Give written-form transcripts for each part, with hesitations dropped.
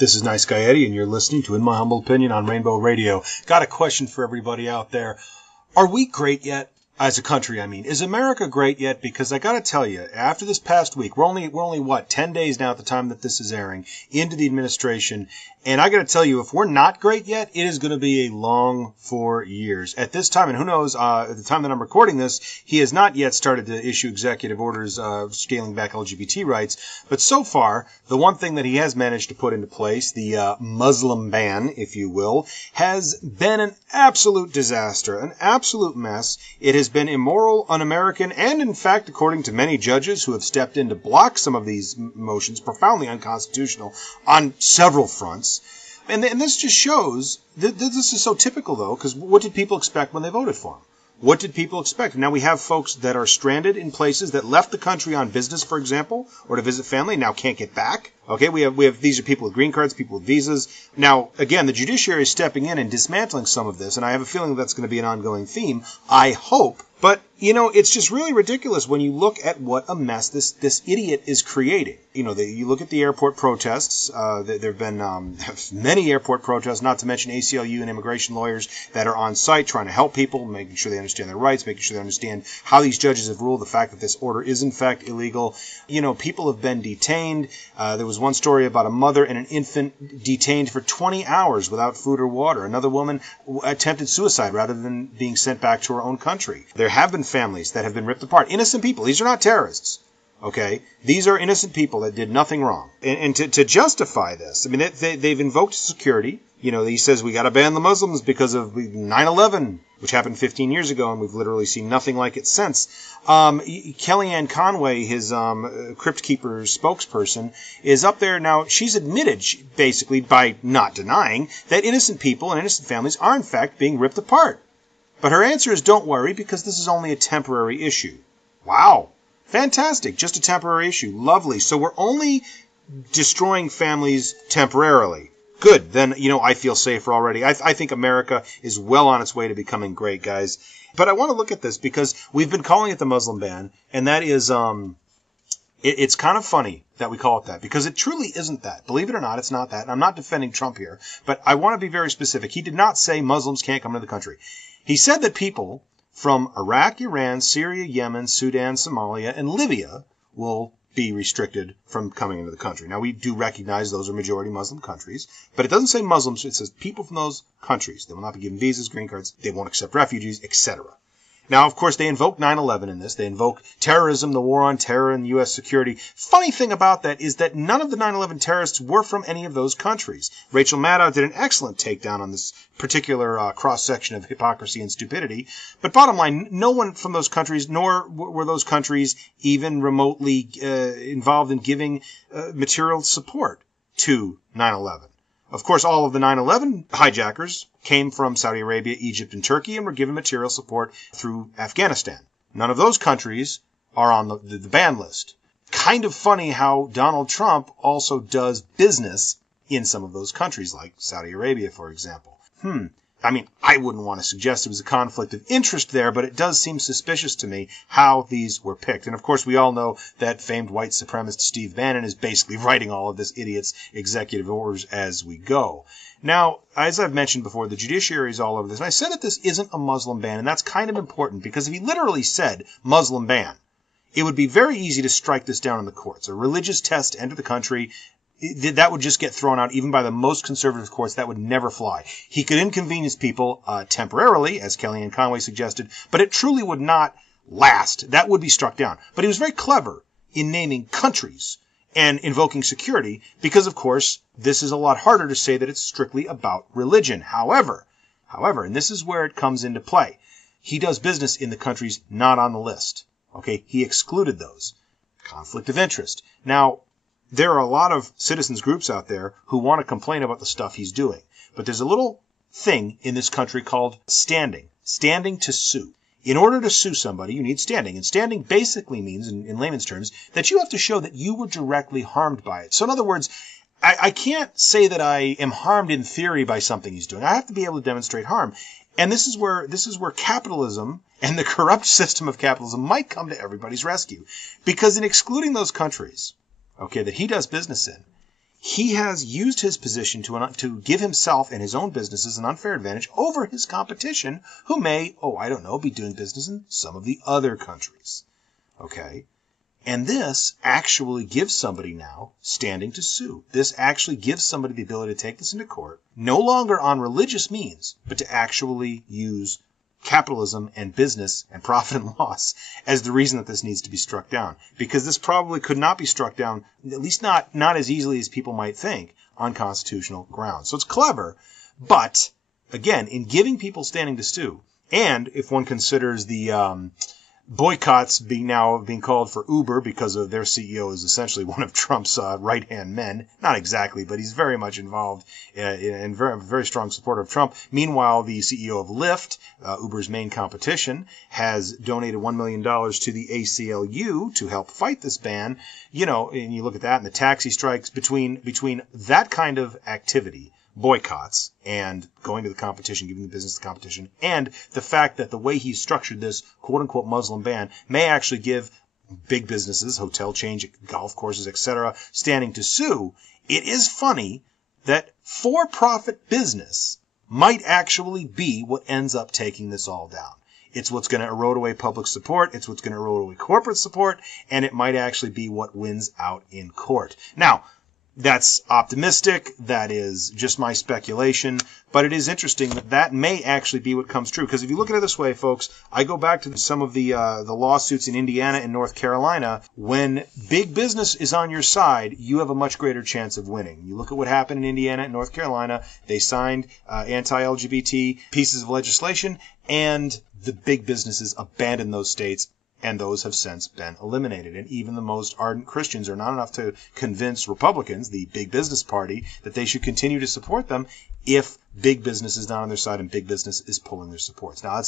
This is Nice Guy Eddie, and you're listening to In My Humble Opinion on Rainbow Radio. Got a question for everybody out there. Are we great yet? As a country, I mean. Is America great yet? Because I got to tell you, after this past week, we're only what, 10 days now at the time that this is airing, into the administration. And I got to tell you, if we're not great yet, it is going to be a long 4 years. At this time, and who knows, at the time that I'm recording this, he has not yet started to issue executive orders scaling back LGBT rights. But so far, the one thing that he has managed to put into place, the Muslim ban, if you will, has been an absolute disaster, an absolute mess. It has been immoral, un-American, and in fact, according to many judges who have stepped in to block some of these motions, profoundly unconstitutional on several fronts. And this just shows, this is so typical though, because what did people expect when they voted for him? What did people expect? Now we have folks that are stranded in places that left the country on business, for example, or to visit family, and now can't get back. Okay, we have these are people with green cards, people with visas. Now, again, the judiciary is stepping in and dismantling some of this, and I have a feeling that's going to be an ongoing theme. I hope. But, you know, it's just really ridiculous when you look at what a mess this idiot is creating. You know, you look at the airport protests. There have been many airport protests, not to mention ACLU and immigration lawyers that are on site trying to help people, making sure they understand their rights, making sure they understand how these judges have ruled, the fact that this order is in fact illegal. You know, people have been detained. There was one story about a mother and an infant detained for 20 hours without food or water. Another woman attempted suicide rather than being sent back to her own country. There have been families that have been ripped apart. Innocent people. These are not terrorists. Okay? These are innocent people that did nothing wrong. And to justify this, I mean, they've invoked security. You know, he says we got to ban the Muslims because of 9/11, which happened 15 years ago, and we've literally seen nothing like it since. Kellyanne Conway, his Crypt Keeper spokesperson, is up there now. She's admitted, basically, by not denying, that innocent people and innocent families are, in fact, being ripped apart. But her answer is, don't worry, because this is only a temporary issue. Wow. Fantastic. Just a temporary issue. Lovely. So we're only destroying families temporarily. Good. Then, you know, I feel safer already. I think America is well on its way to becoming great, guys. But I want to look at this because we've been calling it the Muslim ban, and that is, it's kind of funny that we call it that because it truly isn't that. Believe it or not, it's not that. And I'm not defending Trump here, but I want to be very specific. He did not say Muslims can't come into the country. He said that people from Iraq, Iran, Syria, Yemen, Sudan, Somalia, and Libya will be restricted from coming into the country. Now, we do recognize those are majority Muslim countries, but it doesn't say Muslims. It says people from those countries. They will not be given visas, green cards. They won't accept refugees, etc. Now, of course, they invoke 9/11 in this. They invoke terrorism, the war on terror, and U.S. security. Funny thing about that is that none of the 9/11 terrorists were from any of those countries. Rachel Maddow did an excellent takedown on this particular cross-section of hypocrisy and stupidity. But bottom line, no one from those countries, nor were those countries even remotely involved in giving material support to 9/11. Of course, all of the 9/11 hijackers came from Saudi Arabia, Egypt, and Turkey and were given material support through Afghanistan. None of those countries are on the ban list. Kind of funny how Donald Trump also does business in some of those countries, like Saudi Arabia, for example. I mean, I wouldn't want to suggest it was a conflict of interest there, but it does seem suspicious to me how these were picked. And of course, we all know that famed white supremacist Steve Bannon is basically writing all of this idiot's executive orders as we go. Now, as I've mentioned before, the judiciary is all over this. And I said that this isn't a Muslim ban, and that's kind of important because if he literally said Muslim ban, it would be very easy to strike this down in the courts. A religious test to enter the country, that would just get thrown out even by the most conservative courts. That would never fly. He could inconvenience people temporarily, as Kellyanne Conway suggested, but it truly would not last. That would be struck down. But he was very clever in naming countries and invoking security because, of course, this is a lot harder to say that it's strictly about religion. However, and this is where it comes into play, he does business in the countries not on the list. Okay, he excluded those. Conflict of interest. Now, there are a lot of citizens groups out there who want to complain about the stuff he's doing. But there's a little thing in this country called standing to sue. In order to sue somebody, you need standing. And standing basically means, in layman's terms, that you have to show that you were directly harmed by it. So in other words, I can't say that I am harmed in theory by something he's doing. I have to be able to demonstrate harm. And this is where capitalism and the corrupt system of capitalism might come to everybody's rescue. Because in excluding those countries, okay, that he does business in, he has used his position to give himself and his own businesses an unfair advantage over his competition, who may, be doing business in some of the other countries. Okay? And this actually gives somebody now standing to sue. This actually gives somebody the ability to take this into court, no longer on religious means, but to actually use capitalism and business and profit and loss as the reason that this needs to be struck down. Because this probably could not be struck down, at least not as easily as people might think, on constitutional grounds. So it's clever, but again, in giving people standing to sue, and if one considers the boycotts being called for Uber because of their CEO is essentially one of Trump's right-hand men. Not exactly, but he's very much involved and very, very strong supporter of Trump. Meanwhile, the CEO of Lyft, Uber's main competition, has donated $1 million to the ACLU to help fight this ban. And you look at that and the taxi strikes between that kind of activity, boycotts, and going to the competition, giving the business the competition, and the fact that the way he's structured this quote-unquote Muslim ban may actually give big businesses, hotel chains, golf courses, etc., standing to sue, it is funny that for-profit business might actually be what ends up taking this all down. It's what's going to erode away public support, it's what's going to erode away corporate support, and it might actually be what wins out in court. Now, that's optimistic. That is just my speculation. But it is interesting that may actually be what comes true. Because if you look at it this way, folks, I go back to some of the lawsuits in Indiana and North Carolina. When big business is on your side, you have a much greater chance of winning. You look at what happened in Indiana and North Carolina. They signed anti-LGBT pieces of legislation, and the big businesses abandoned those states. And those have since been eliminated. And even the most ardent Christians are not enough to convince Republicans, the big business party, that they should continue to support them if big business is not on their side and big business is pulling their supports. Now,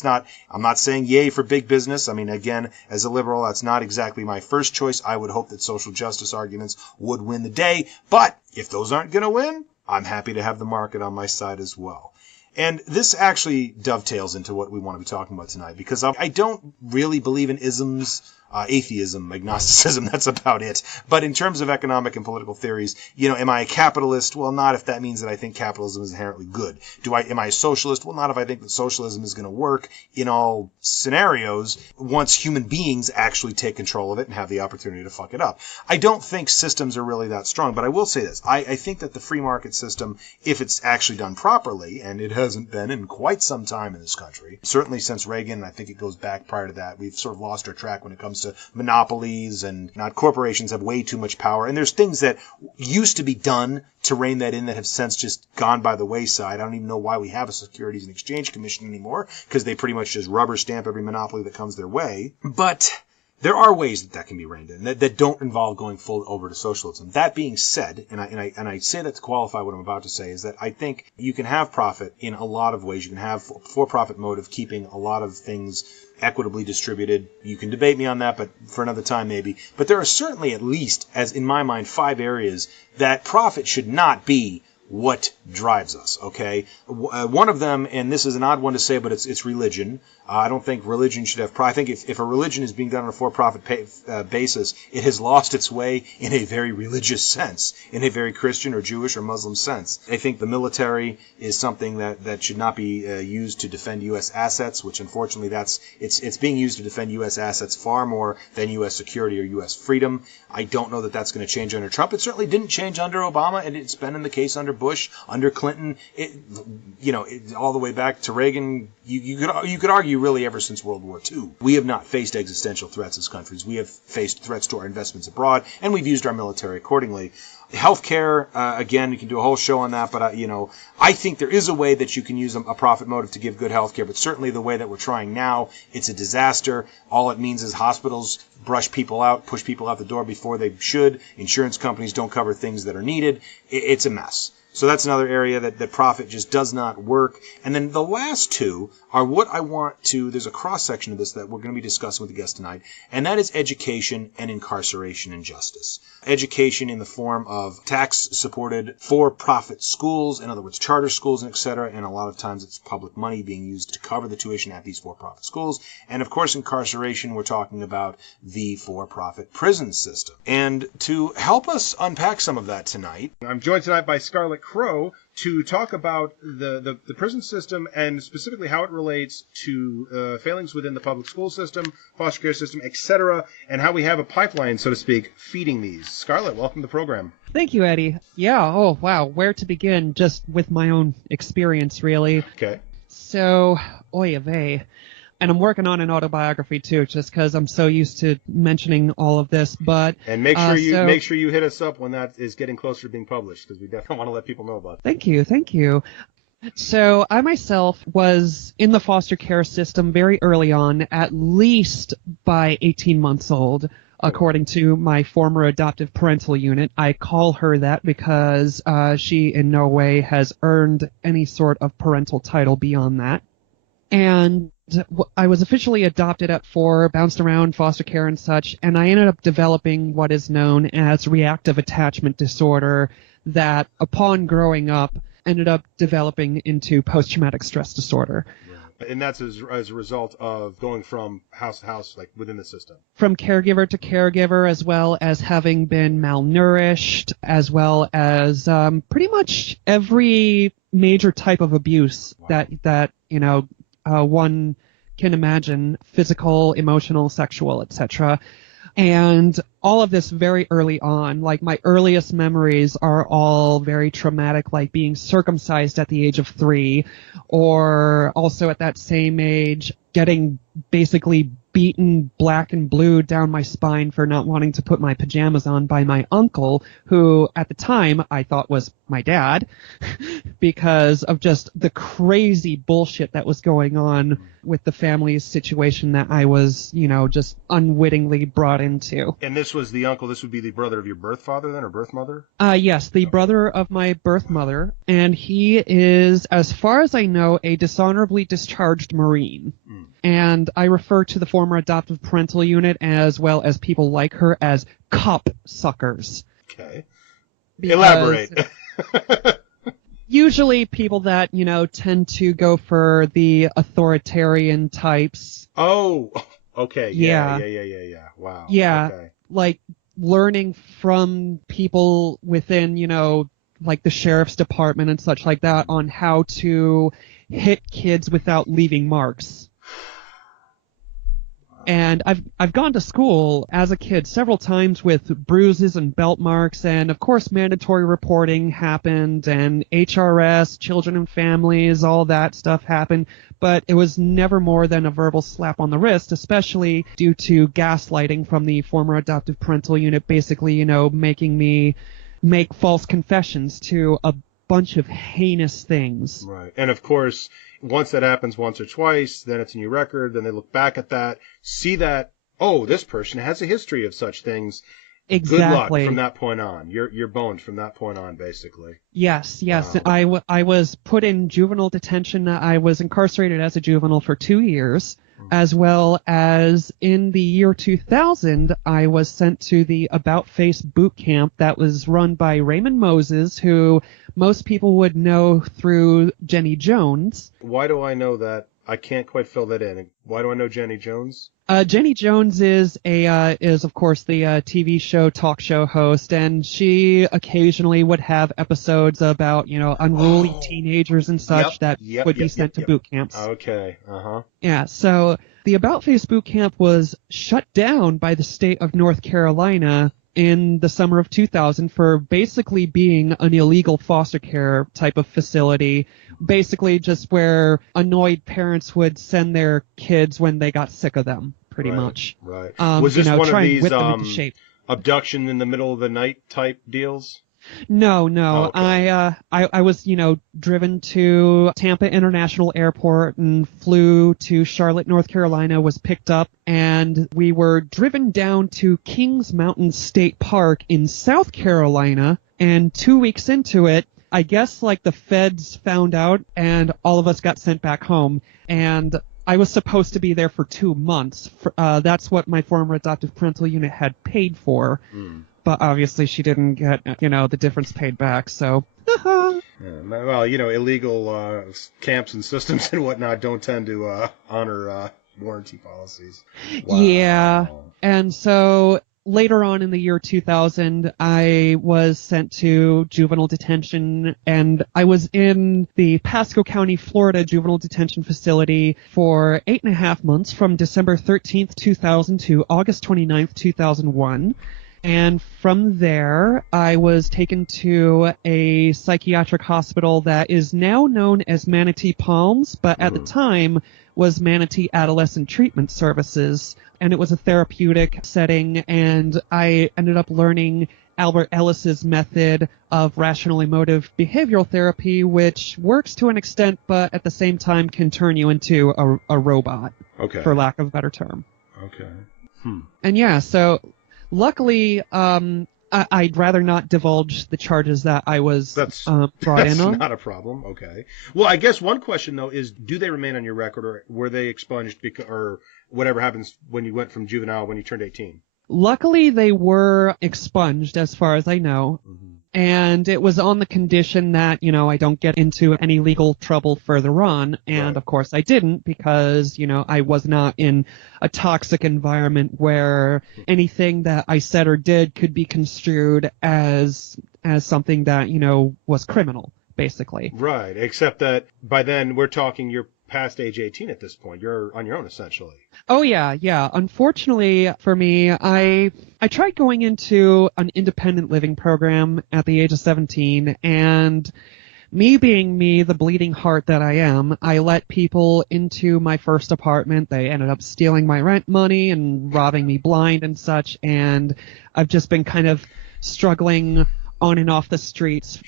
I'm not saying yay for big business. I mean, again, as a liberal, that's not exactly my first choice. I would hope that social justice arguments would win the day. But if those aren't going to win, I'm happy to have the market on my side as well. And this actually dovetails into what we want to be talking about tonight, because I don't really believe in isms, atheism, agnosticism, that's about it. But in terms of economic and political theories, am I a capitalist? Well, not if that means that I think capitalism is inherently good. Am I a socialist? Well, not if I think that socialism is going to work in all scenarios once human beings actually take control of it and have the opportunity to fuck it up. I don't think systems are really that strong, but I will say this. I think that the free market system, if it's actually done properly, and it hasn't been in quite some time in this country, certainly since Reagan, I think it goes back prior to that, we've sort of lost our track when it comes to monopolies, and not corporations have way too much power. And there's things that used to be done to rein that in that have since just gone by the wayside. I don't even know why we have a Securities and Exchange Commission anymore, because they pretty much just rubber stamp every monopoly that comes their way. But there are ways that can be reined in that don't involve going full over to socialism. That being said, and I say that to qualify what I'm about to say, is that I think you can have profit in a lot of ways. You can have for-profit motive keeping a lot of things equitably distributed. You can debate me on that, but for another time maybe. But there are certainly at least, as in my mind, 5 areas that profit should not be what drives us, okay? One of them, and this is an odd one to say, but it's religion. I don't think religion should have I think if a religion is being done on a for-profit basis, it has lost its way in a very religious sense, in a very Christian or Jewish or Muslim sense. I think the military is something that should not be used to defend U.S. assets, which unfortunately it's being used to defend U.S. assets far more than U.S. security or U.S. freedom. I don't know that that's going to change under Trump. It certainly didn't change under Obama, and it's been in the case under Bush, under Clinton, all the way back to Reagan. You could argue really ever since World War II. We have not faced existential threats as countries. We have faced threats to our investments abroad, and we've used our military accordingly. Healthcare, again, you can do a whole show on that, but I think there is a way that you can use a profit motive to give good healthcare, but certainly the way that we're trying now, it's a disaster. All it means is hospitals brush people out, push people out the door before they should. Insurance companies don't cover things that are needed. It's a mess. So that's another area that profit just does not work. And then the last two are what I want to, there's a cross-section of this that we're going to be discussing with the guest tonight, and that is education and incarceration and justice. Education in the form of tax-supported for-profit schools, in other words, charter schools, and et cetera, and a lot of times it's public money being used to cover the tuition at these for-profit schools. And of course, incarceration, we're talking about the for-profit prison system. And to help us unpack some of that tonight, I'm joined tonight by Skarlett Krow to talk about the prison system and specifically how it relates to failings within the public school system, foster care system, etc., and how we have a pipeline, so to speak, feeding these. Skarlett, welcome to the program. Thank you, Eddie. Yeah, oh, wow, where to begin? Just with my own experience, really. Okay. So, oy vey. And I'm working on an autobiography too, just because I'm so used to mentioning all of this. But and make sure you hit us up when that is getting closer to being published, because we definitely want to let people know about it. Thank you. So I myself was in the foster care system very early on, at least by 18 months old, according to my former adoptive parental unit. I call her that because she in no way has earned any sort of parental title beyond that. And I was officially adopted at 4, bounced around foster care and such, and I ended up developing what is known as reactive attachment disorder that, upon growing up, ended up developing into post-traumatic stress disorder. And that's as a result of going from house to house, like within the system. From caregiver to caregiver, as well as having been malnourished, as well as pretty much every major type of abuse that one can imagine, physical, emotional, sexual, etc. And all of this very early on. Like, my earliest memories are all very traumatic, like being circumcised at the age of 3, or also at that same age getting basically beaten black and blue down my spine for not wanting to put my pajamas on by my uncle, who at the time I thought was my dad, because of just the crazy bullshit that was going on with the family's situation that I was, just unwittingly brought into. And this was the uncle, this would be the brother of your birth father then, or birth mother? Yes, the brother of my birth mother, and he is, as far as I know, a dishonorably discharged Marine. And I refer to the former adoptive parental unit, as well as people like her, as cop suckers. Okay. Elaborate. Usually people that, tend to go for the authoritarian types. Oh, okay. Yeah. Wow. Yeah. Okay. Like learning from people within, like the sheriff's department and such like that on how to hit kids without leaving marks. And I've gone to school as a kid several times with bruises and belt marks, and of course mandatory reporting happened, and HRS, children and families, all that stuff happened, but it was never more than a verbal slap on the wrist, especially due to gaslighting from the former adoptive parental unit, basically, making me make false confessions to a bunch of heinous things. Right. And of course, once that happens once or twice, then it's in your record, then they look back at that, see that, oh, this person has a history of such things. Exactly. Good luck from that point on. You're boned from that point on, basically. Yes. Wow. I was put in juvenile detention. I was incarcerated as a juvenile for 2 years, as well as in the year 2000, I was sent to the About Face boot camp that was run by Raymond Moses, who most people would know through Jenny Jones. Why do I know that? I can't quite fill that in. Why do I know Jenny Jones? Jenny Jones is of course the TV show talk show host, and she occasionally would have episodes about unruly teenagers and such that would be sent to boot camps. Okay. Yeah. So the About Face boot camp was shut down by the state of North Carolina in the summer of 2000 for basically being an illegal foster care type of facility, basically just where annoyed parents would send their kids when they got sick of them, pretty much. Right. Was this one of whip these them into shape. abduction in the middle of the night type deals? No. Oh, okay. I was, driven to Tampa International Airport and flew to Charlotte, North Carolina, was picked up, and we were driven down to Kings Mountain State Park in South Carolina, and 2 weeks into it, I guess like the feds found out and all of us got sent back home, and I was supposed to be there for 2 months. That's what my former adoptive parental unit had paid for. But obviously she didn't get, the difference paid back, so. Yeah, well, illegal camps and systems and whatnot don't tend to honor warranty policies. Wow. Yeah, and so later on in the year 2000, I was sent to juvenile detention, and I was in the Pasco County, Florida juvenile detention facility for 8.5 months from December 13th, 2000 to August 29th, 2001. And from there, I was taken to a psychiatric hospital that is now known as Manatee Palms, but at the time was Manatee Adolescent Treatment Services. And it was a therapeutic setting, and I ended up learning Albert Ellis's method of rational emotive behavioral therapy, which works to an extent, but at the same time can turn you into a robot, for lack of a better term. Okay. And yeah, so luckily, I'd rather not divulge the charges that I was brought in on. That's not a problem. Okay. Well, I guess one question, though, is do they remain on your record, or were they expunged or whatever happens when you went from juvenile when you turned 18? Luckily, they were expunged, as far as I know. And it was on the condition that, I don't get into any legal trouble further on. And of course I didn't, because, I was not in a toxic environment where anything that I said or did could be construed as something that, was criminal, basically. Right. Except that by then we're talking you're past age 18 at this point. You're on your own, essentially. Oh, yeah. Unfortunately for me, I tried going into an independent living program at the age of 17, and me being me, the bleeding heart that I am, I let people into my first apartment. They ended up stealing my rent money and robbing me blind and such, and I've just been kind of struggling on and off the streets,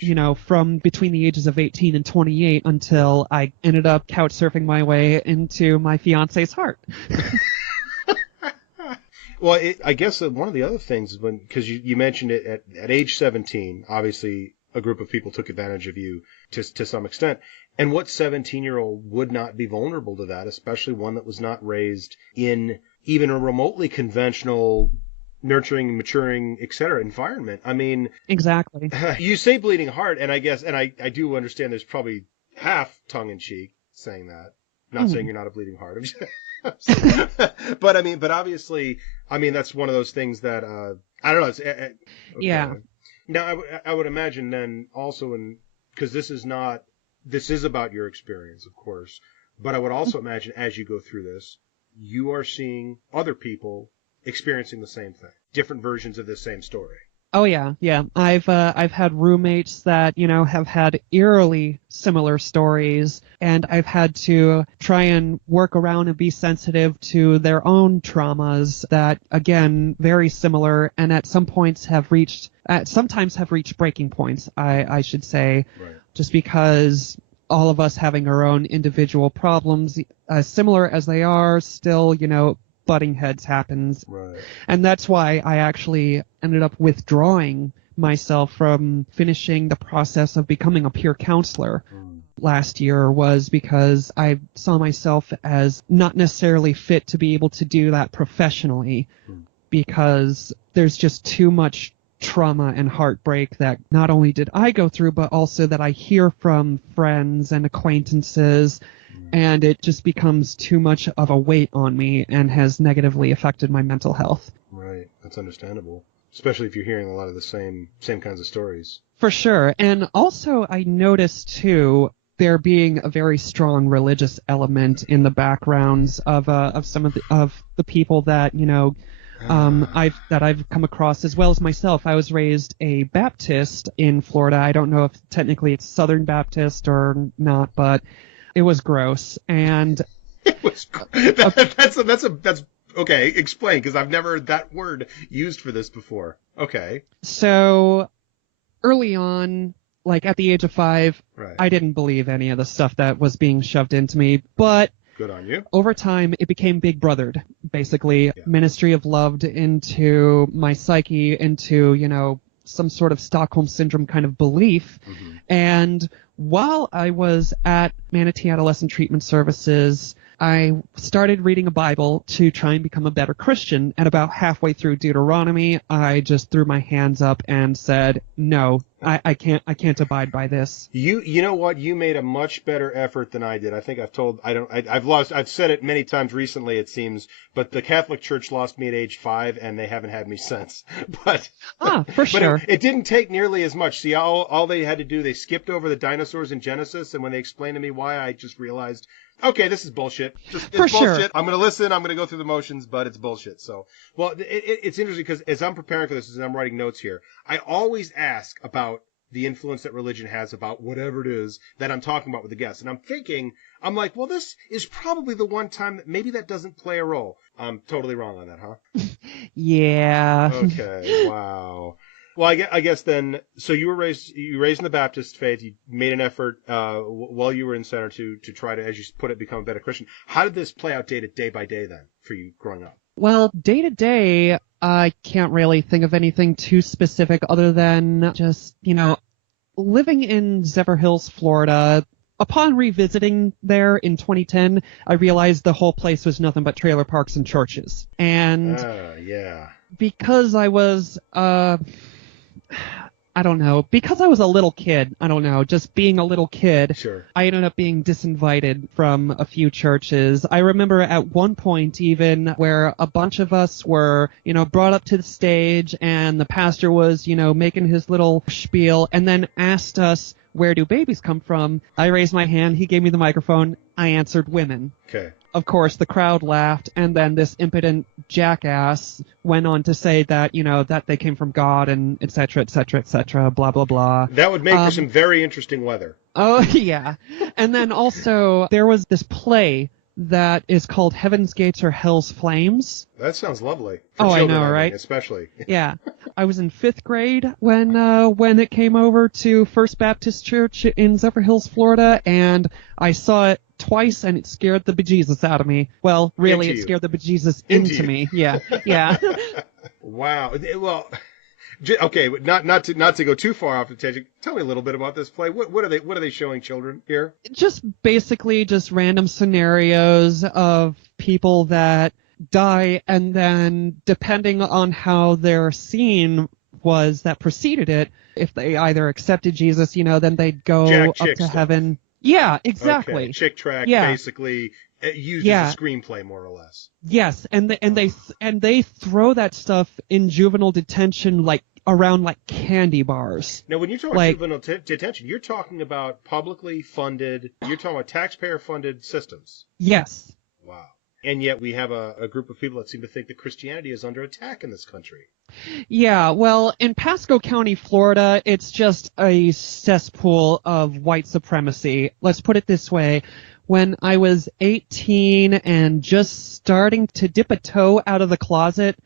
from between the ages of 18 and 28 until I ended up couch surfing my way into my fiance's heart. Well, I guess one of the other things is because you mentioned it at age 17, obviously a group of people took advantage of you to some extent. And what 17-year-old would not be vulnerable to that, especially one that was not raised in even a remotely conventional nurturing, maturing, etc. environment. I mean, exactly. You say bleeding heart, and I guess, and I do understand there's probably half tongue in cheek saying that. Not saying you're not a bleeding heart. but obviously, that's one of those things that I don't know. It's, okay. Yeah. Now, I would imagine then also, because this is about your experience, of course, but I would also imagine as you go through this, you are seeing other people experiencing the same thing, different versions of the same story. Oh yeah. I've had roommates that, have had eerily similar stories, and I've had to try and work around and be sensitive to their own traumas that, again, very similar, and at some points sometimes have reached breaking points, I should say, just because all of us having our own individual problems, similar as they are, still, butting heads happens. Right. And that's why I actually ended up withdrawing myself from finishing the process of becoming a peer counselor last year, was because I saw myself as not necessarily fit to be able to do that professionally, because there's just too much trauma and heartbreak that not only did I go through, but also that I hear from friends and acquaintances. And it just becomes too much of a weight on me and has negatively affected my mental health. Right. That's understandable. Especially if you're hearing a lot of the same kinds of stories. For sure. And also I noticed, too, there being a very strong religious element in the backgrounds of some of the people that, I've come across, as well as myself. I was raised a Baptist in Florida. I don't know if technically it's Southern Baptist or not, but it was gross, and it was. That's okay. Explain, because I've never heard that word used for this before. Okay. So early on, like at the age of 5, right. I didn't believe any of the stuff that was being shoved into me, but good on you. Over time, it became Big Brothered, basically. Ministry of love into my psyche, into some sort of Stockholm Syndrome kind of belief. Mm-hmm. And while I was at Manatee Adolescent Treatment Services, I started reading a Bible to try and become a better Christian. And about halfway through Deuteronomy, I just threw my hands up and said, no, I can't abide by this. You know what? You made a much better effort than I did. I think I've said it many times recently, it seems, but the Catholic Church lost me at age 5 and they haven't had me since. For sure. It didn't take nearly as much. See, all they had to do, they skipped over the dinosaurs in Genesis, and when they explained to me why, I just realized, okay, this is bullshit. It's For sure. bullshit. I'm going to listen. I'm going to go through the motions, but it's bullshit. So, well, it's interesting because as I'm preparing for this, as I'm writing notes here, I always ask about the influence that religion has about whatever it is that I'm talking about with the guests. And I'm like, well, this is probably the one time that maybe that doesn't play a role. I'm totally wrong on that, huh? Yeah. Okay. Wow. Well, I guess then, so you were raised in the Baptist faith. You made an effort while you were in center to try to, as you put it, become a better Christian. How did this play out day by day then for you growing up? Well, day to day, I can't really think of anything too specific other than just, living in Zephyr Hills, Florida. Upon revisiting there in 2010, I realized the whole place was nothing but trailer parks and churches. And yeah. because I was, because I was a little kid, just being a little kid, sure. I ended up being disinvited from a few churches. I remember at one point even where a bunch of us were, brought up to the stage and the pastor was, making his little spiel and then asked us, where do babies come from? I raised my hand, he gave me the microphone, I answered women. Okay. Of course, the crowd laughed, and then this impotent jackass went on to say that, that they came from God and et cetera, blah, blah, blah. That would make for some very interesting weather. Oh, yeah. And then also, there was this play that is called Heaven's Gates or Hell's Flames. That sounds lovely. For children, I know, right? Especially. Yeah. I was in 5th grade when it came over to First Baptist Church in Zephyr Hills, Florida, and I saw it twice, and it scared the bejesus out of me. Well, really, it scared the bejesus into me. Yeah, yeah. Wow. Well, okay, not to go too far off the tangent. Tell me a little bit about this play. What are they showing children here? Just basically just random scenarios of people that die, and then depending on how their scene was that preceded it, if they either accepted Jesus, then they'd go up to heaven. Yeah, exactly. Okay. Chick track, basically uses a screenplay more or less. Yes, and they throw that stuff in juvenile detention around candy bars. Now, when you talk about juvenile detention, you're talking about publicly funded. You're talking about taxpayer funded systems. Yes. Wow. And yet we have a group of people that seem to think that Christianity is under attack in this country. Yeah, well, in Pasco County, Florida, it's just a cesspool of white supremacy. Let's put it this way. When I was 18 and just starting to dip a toe out of the closet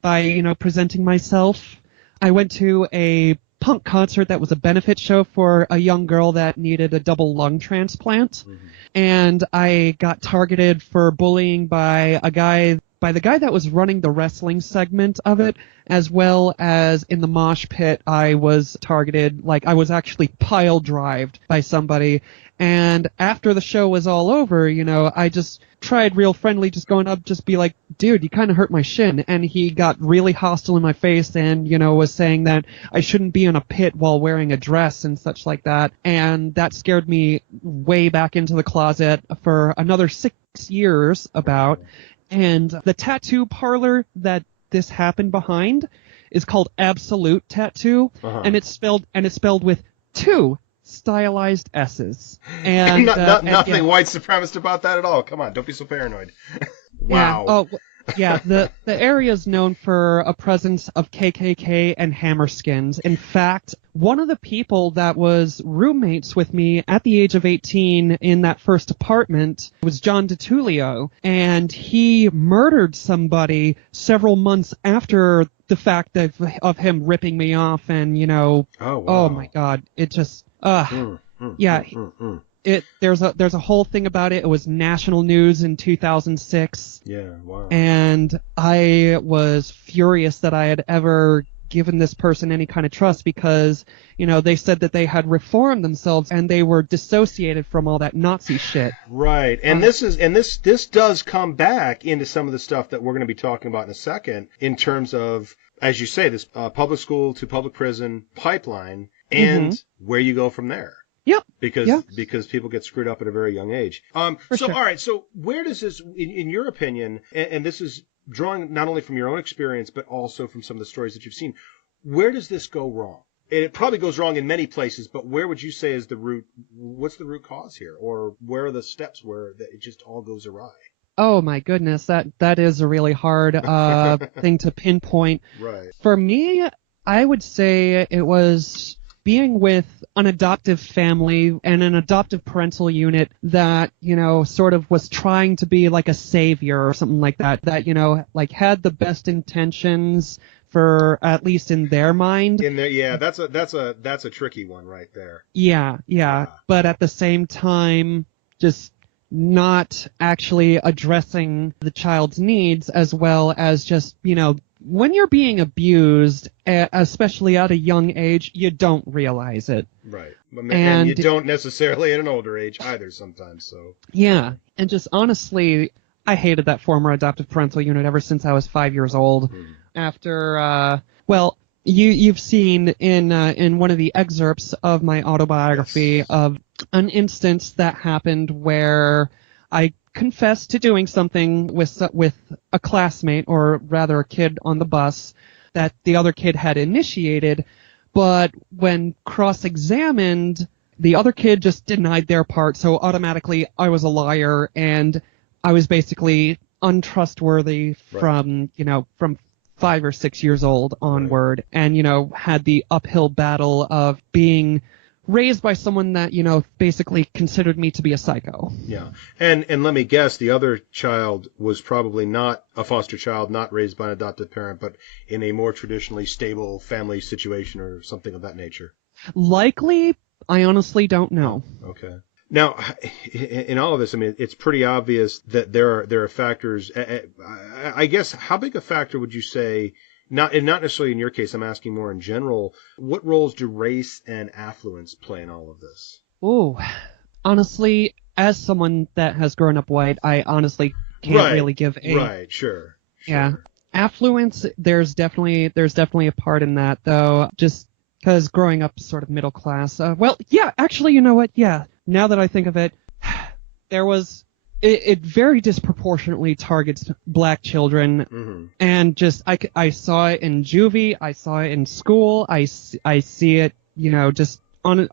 by, presenting myself, I went to a punk concert that was a benefit show for a young girl that needed a double lung transplant. Mm-hmm. And I got targeted for bullying by the guy that was running the wrestling segment of it, as well as in the mosh pit I was targeted, I was actually pile drived by somebody. And after the show was all over, I just tried real friendly, just going up, just be like, dude, you kind of hurt my shin. And he got really hostile in my face and, was saying that I shouldn't be in a pit while wearing a dress and such like that. And that scared me way back into the closet for another 6 years about. And the tattoo parlor that this happened behind is called Absolute Tattoo. Uh-huh. And it's spelled with 2 stylized S's. And nothing white supremacist about that at all. Come on, don't be so paranoid. Wow. Yeah. Oh, yeah. The area is known for a presence of KKK and Hammerskins. In fact, one of the people that was roommates with me at the age of 18 in that first apartment was John DiTullio, and he murdered somebody several months after the fact of him ripping me off, and oh my God, it just there's a whole thing about it. It was national news in 2006. Yeah, wow. And I was furious that I had ever given this person any kind of trust because, they said that they had reformed themselves and they were dissociated from all that Nazi shit. Right. And this does come back into some of the stuff that we're going to be talking about in a second in terms of, as you say, this public school to public prison pipeline and where you go from there. Yep. Because people get screwed up at a very young age. All right. So where does this, in your opinion, and this is drawing not only from your own experience, but also from some of the stories that you've seen, where does this go wrong? It probably goes wrong in many places, but where would you say is what's the root cause here? Or where are the steps where it just all goes awry? Oh my goodness, that is a really hard thing to pinpoint. Right. For me, I would say it was being with an adoptive family and an adoptive parental unit that, sort of was trying to be like a savior or something like that, like had the best intentions for, at least in their mind. That's a tricky one right there. Yeah. But at the same time, just not actually addressing the child's needs as well as just, when you're being abused, especially at a young age, you don't realize it. Right. And you don't necessarily at an older age either sometimes, so. Yeah. And just honestly, I hated that former adoptive parental unit ever since I was 5 years old. After, you've seen in one of the excerpts of my autobiography of an instance that happened where I confessed to doing something with a classmate, or rather a kid on the bus, that the other kid had initiated, but when from the other kid just denied their part, so automatically I was a liar and I was basically untrustworthy from 5 or 6 years old onward, and had the uphill battle of being raised by someone that, basically considered me to be a psycho. Yeah. And let me guess, the other child was probably not a foster child, not raised by an adoptive parent, but in a more traditionally stable family situation or something of that nature. Likely, I honestly don't know. Okay. Now, in all of this, I mean, it's pretty obvious that there are factors. I guess, how big a factor would you say? Not necessarily in your case, I'm asking more in general. What roles do race and affluence play in all of this? Oh, honestly, as someone that has grown up white, I honestly can't really give a... Right, sure. Yeah. Affluence, there's definitely a part in that, though, just because growing up sort of middle class. Actually, you know what? Yeah, now that I think of it, it very disproportionately targets black children, and just I saw it in juvie, I saw it in school, I see it, just on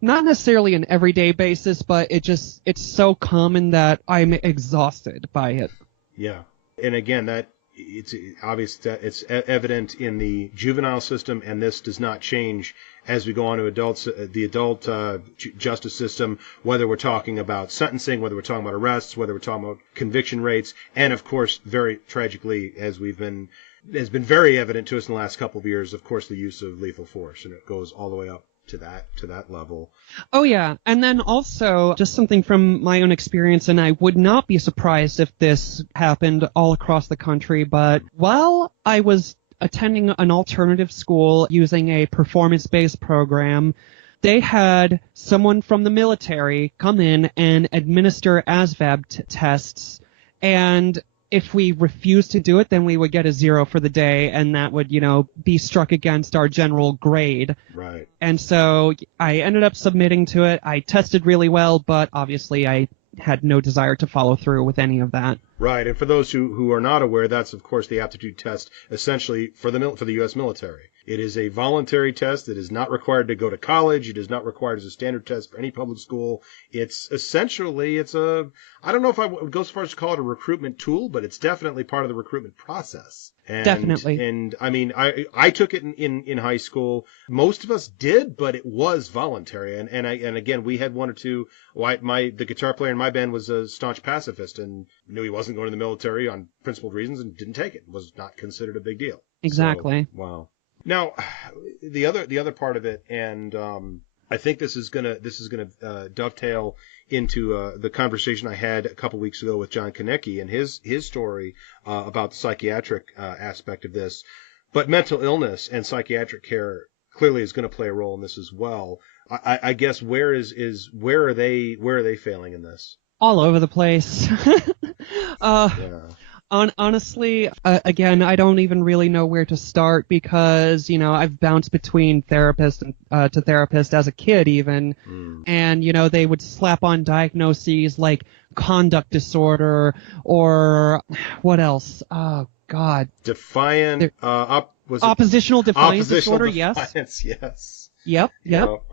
not necessarily an everyday basis, but it's so common that I'm exhausted by it. Yeah, and again, that it's obvious that it's evident in the juvenile system, and this does not change as we go on to the adult justice system, whether we're talking about sentencing, whether we're talking about arrests, whether we're talking about conviction rates, and of course, very tragically, has been very evident to us in the last couple of years, of course, the use of lethal force, and it goes all the way up to that level. Oh yeah, and then also just something from my own experience, and I would not be surprised if this happened all across the country, but while I was attending an alternative school using a performance-based program, they had someone from the military come in and administer ASVAB tests, and if we refused to do it, then we would get a 0 for the day, and that would, be struck against our general grade. Right. And so I ended up submitting to it. I tested really well, but obviously I had no desire to follow through with any of that. Right. And for those who are not aware, that's, of course, the aptitude test, essentially, for the U.S. military. It is a voluntary test. It is not required to go to college. It is not required as a standard test for any public school. It's essentially, I don't know if I would go so far as to call it a recruitment tool, but it's definitely part of the recruitment process. Definitely. And I mean, I took it in high school. Most of us did, but it was voluntary. And again, we had one or two. The guitar player in my band was a staunch pacifist and knew he wasn't going to the military on principled reasons and didn't take it. It was not considered a big deal. Exactly. So, wow. Now, the other part of it, and I think this is gonna dovetail into the conversation I had a couple weeks ago with John Konecki and his story about the psychiatric aspect of this. But mental illness and psychiatric care clearly is going to play a role in this as well. I guess where are they failing in this? All over the place. Yeah. Honestly, again, I don't even really know where to start because, I've bounced between therapist and to therapist as a kid even. And, they would slap on diagnoses like conduct disorder or what else? Oh, God. Defiant, oppositional defiance disorder, defiance, yes. Yep.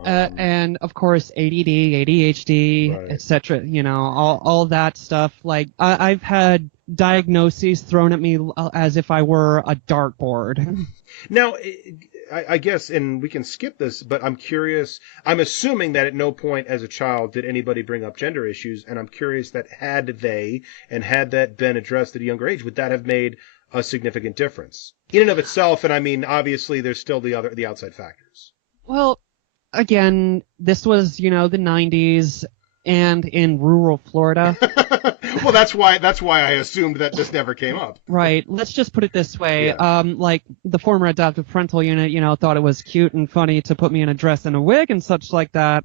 And of course, ADD, ADHD, Right. etc. All that stuff. Like I've had diagnoses thrown at me as if I were a dartboard. Now, I guess, and we can skip this, but I'm curious. I'm assuming that at no point as a child did anybody bring up gender issues, and I'm curious that had that been addressed at a younger age, would that have made a significant difference in and of itself? And I mean, obviously, there's still the outside factors. Well, again, this was, the 90s and in rural Florida. Well, that's why I assumed that this never came up. Right. Let's just put it this way. Yeah. Like the former adoptive parental unit, thought it was cute and funny to put me in a dress and a wig and such like that.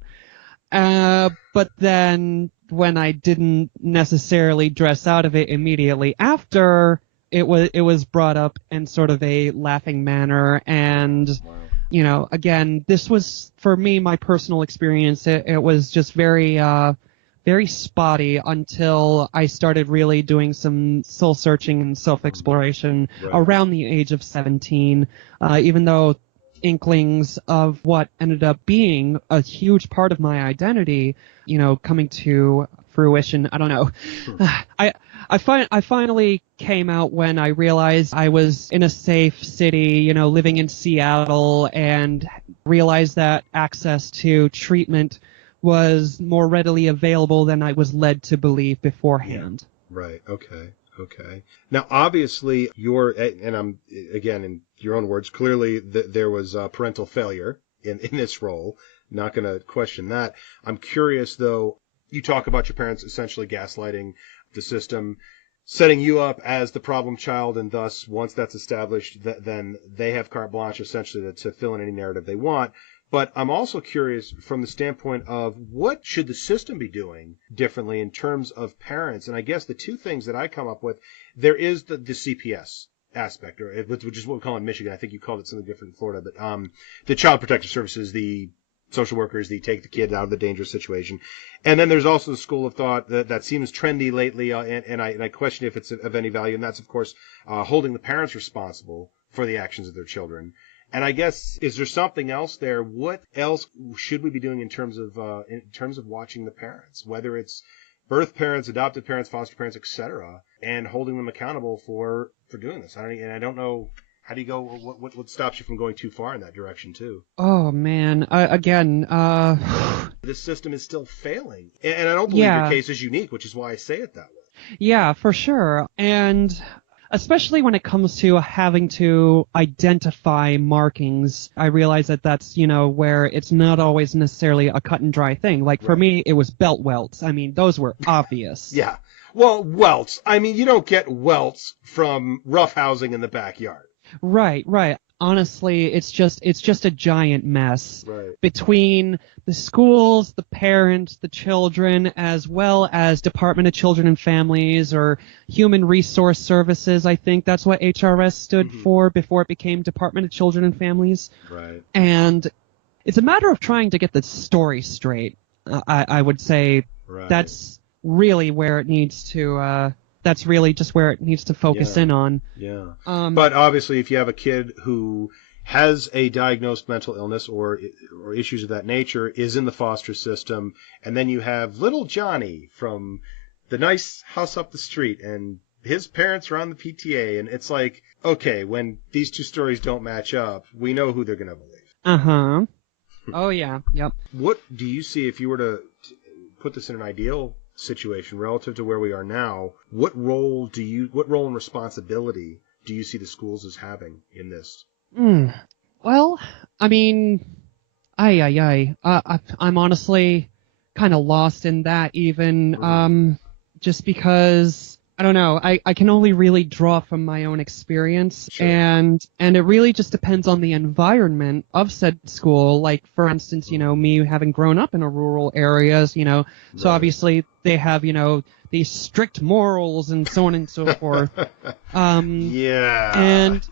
But then when I didn't necessarily dress out of it immediately after, it was brought up in sort of a laughing manner. And again, this was, for me, my personal experience. It was just very, very spotty until I started really doing some soul searching and self-exploration around the age of 17, even though inklings of what ended up being a huge part of my identity, coming to fruition. I don't know. I finally came out when I realized I was in a safe city, living in Seattle, and realized that access to treatment was more readily available than I was led to believe beforehand. Right. Okay. Now, obviously, and I'm, again, in your own words, clearly there was parental failure in this role. Not going to question that. I'm curious, though, you talk about your parents essentially gaslighting the system, setting you up as the problem child, and thus, once that's established, then they have carte blanche essentially to fill in any narrative they want. But I'm also curious from the standpoint of what should the system be doing differently in terms of parents? And I guess the two things that I come up with, there is the CPS aspect, which is what we call in Michigan. I think you called it something different in Florida, but the Child Protective Services, the social workers, they take the kid out of the dangerous situation. And then there's also the school of thought that seems trendy lately, and I question if it's of any value, and that's, of course, holding the parents responsible for the actions of their children. And I guess, is there something else there? What else should we be doing in terms of watching the parents, whether it's birth parents, adopted parents, foster parents, etc., and holding them accountable for doing this? I don't know. How do you go? What stops you from going too far in that direction too? Oh man, this system is still failing, and I don't believe your case is unique, which is why I say it that way. Yeah, for sure, and especially when it comes to having to identify markings, I realize that that's, where it's not always necessarily a cut and dry thing. Like for me, it was belt welts. I mean, those were obvious. Yeah. Well, welts. I mean, you don't get welts from roughhousing in the backyard. Right. Honestly, it's just a giant mess between the schools, the parents, the children, as well as Department of Children and Families or Human Resource Services. I think that's what HRS stood for before it became Department of Children and Families. Right. And it's a matter of trying to get the story straight. I would say that's really where it needs to. That's really just where it needs to focus in on. Yeah. But obviously, if you have a kid who has a diagnosed mental illness or issues of that nature, is in the foster system, and then you have little Johnny from the nice house up the street, and his parents are on the PTA, and it's like, okay, when these two stories don't match up, we know who they're going to believe. Uh-huh. Oh, yeah. Yep. What do you see, if you were to put this in an ideal situation relative to where we are now, what role and responsibility do you see the schools as having in this? Well, I mean, I'm honestly kind of lost in that even, just because I don't know. I can only really draw from my own experience, Sure. and it really just depends on the environment of said school. Like, for instance, me having grown up in a rural areas, so Right. obviously they have, these strict morals and so on and so forth. Yeah. And,